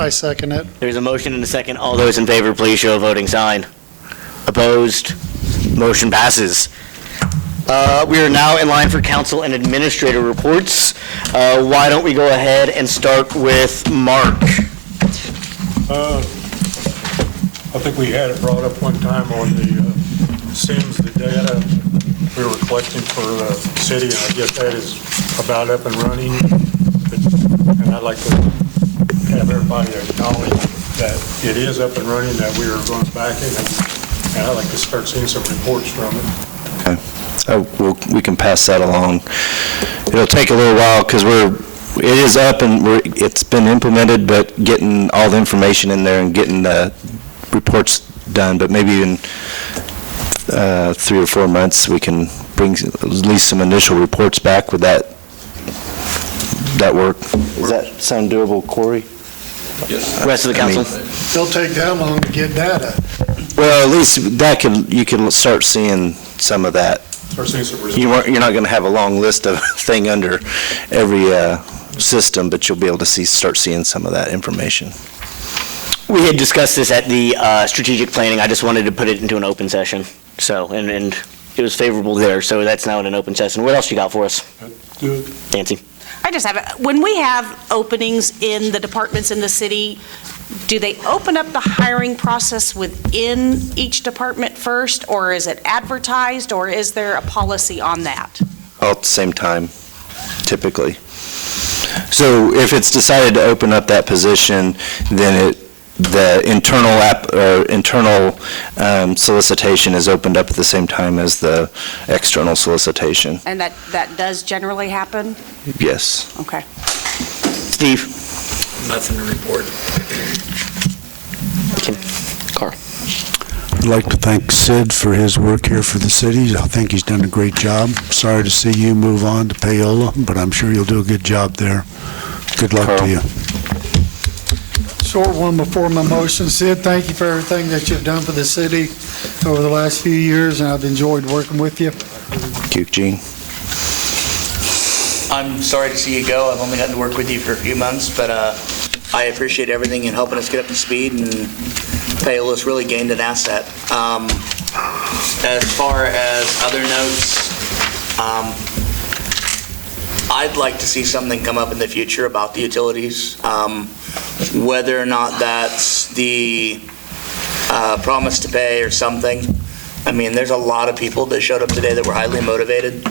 I second it. There's a motion and a second. All those in favor, please show a voting sign. Opposed? Motion passes. We are now in line for council and administrator reports. Why don't we go ahead and start with Mark? I think we had it brought up one time on the SIMS, the data we were collecting for the city, and I guess that is about up and running. And I'd like to have everybody acknowledge that it is up and running, that we are going back in, and I'd like to start seeing some reports from it. Okay. Well, we can pass that along. it'll take a little while because it is up and it's been implemented, but getting all the information in there and getting the reports done, but maybe in 3 or 4 months we can bring at least some initial reports back. Would that work? Does that sound doable, Corey? Yes. Rest of the council? It'll take that long to get data. Well, at least you can start seeing some of that. Start seeing some results. You're not going to have a long list of thing under every system, but you'll be able to start seeing some of that information. We had discussed this at the strategic planning. I just wanted to put it into an open session. So, and it was favorable there, so that's now in an open session. What else you got for us? Nancy? I just have, when we have openings in the departments in the city, do they open up the hiring process within each department first, or is it advertised, or is there a policy on that? All at the same time, typically. So if it's decided to open up that position, then the internal solicitation is opened up at the same time as the external solicitation. And that does generally happen? Yes. Okay. Steve? Nothing to report. Carl? I'd like to thank Sid for his work here for the city. I think he's done a great job. Sorry to see you move on to Iola, but I'm sure you'll do a good job there. Good luck to you. Short one before my motion. Sid, thank you for everything that you've done for the city over the last few years, and I've enjoyed working with you. Thank you, Gene. I'm sorry to see you go. I've only gotten to work with you for a few months, but I appreciate everything and helping us get up to speed, and Iola's really gained an asset. As far as other notes, I'd like to see something come up in the future about the utilities. Whether or not that's the promise to pay or something. I mean, there's a lot of people that showed up today that were highly motivated,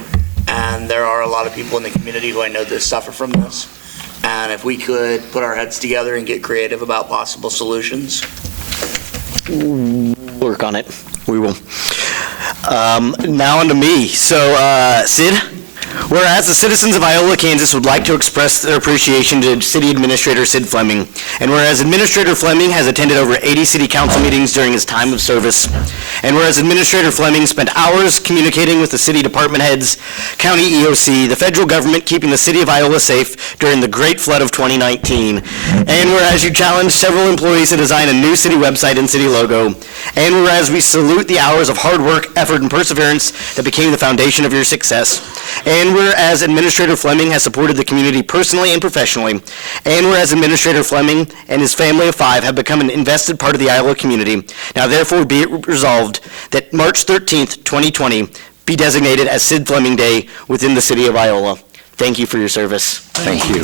and there are a lot of people in the community who I know that suffer from this. And if we could put our heads together and get creative about possible solutions. Work on it. We will. Now on to me. So, Sid? Whereas the citizens of Iola, Kansas would like to express their appreciation to City Administrator Sid Fleming, and whereas Administrator Fleming has attended over 80 city council meetings during his time of service, and whereas Administrator Fleming spent hours communicating with the city department heads, county EOC, the federal government, keeping the city of Iola safe during the great flood of 2019, and whereas you challenged several employees to design a new city website and city logo, and whereas we salute the hours of hard work, effort, and perseverance that became the foundation of your success, and whereas Administrator Fleming has supported the community personally and professionally, and whereas Administrator Fleming and his family of 5 have become an invested part of the Iola community, now therefore be it resolved that March 13th, 2020 be designated as Sid Fleming Day within the city of Iola. Thank you for your service. Thank you.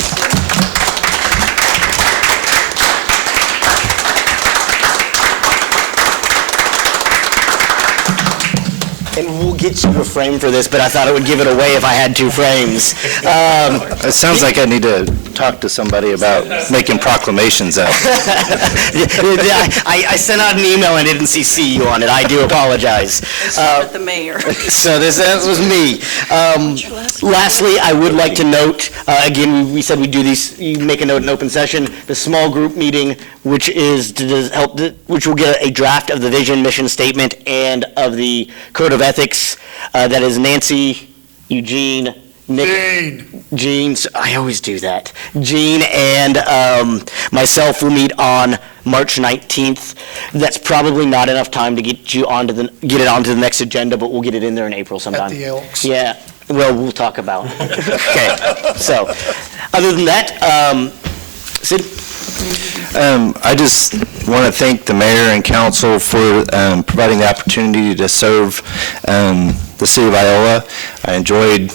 And we'll get you a frame for this, but I thought it would give it away if I had 2 frames. It sounds like I need to talk to somebody about making proclamations out. I sent out an email and didn't CC you on it. I do apologize. With the mayor. So that was me. Lastly, I would like to note, again, we said we do these, you make a note in open session, the small group meeting, which is to help, which will get a draft of the vision, mission statement, and of the code of ethics. That is Nancy, Eugene, Nick, Gene. I always do that. Gene and myself will meet on March 19th. That's probably not enough time to get it onto the next agenda, but we'll get it in there in April sometime. At the Elks. Yeah. Well, we'll talk about it. Okay. So, other than that, Sid? I just want to thank the mayor and council for providing the opportunity to serve the city of Iola. I enjoyed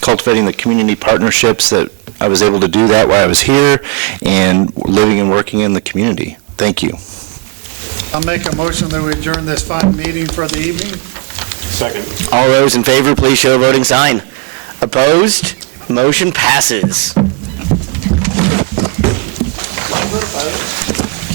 cultivating the community partnerships that I was able to do that while I was here and living and working in the community. Thank you. I'll make a motion that we adjourn this fine meeting for the evening. Second. All those in favor, please show a voting sign. Opposed? Motion passes.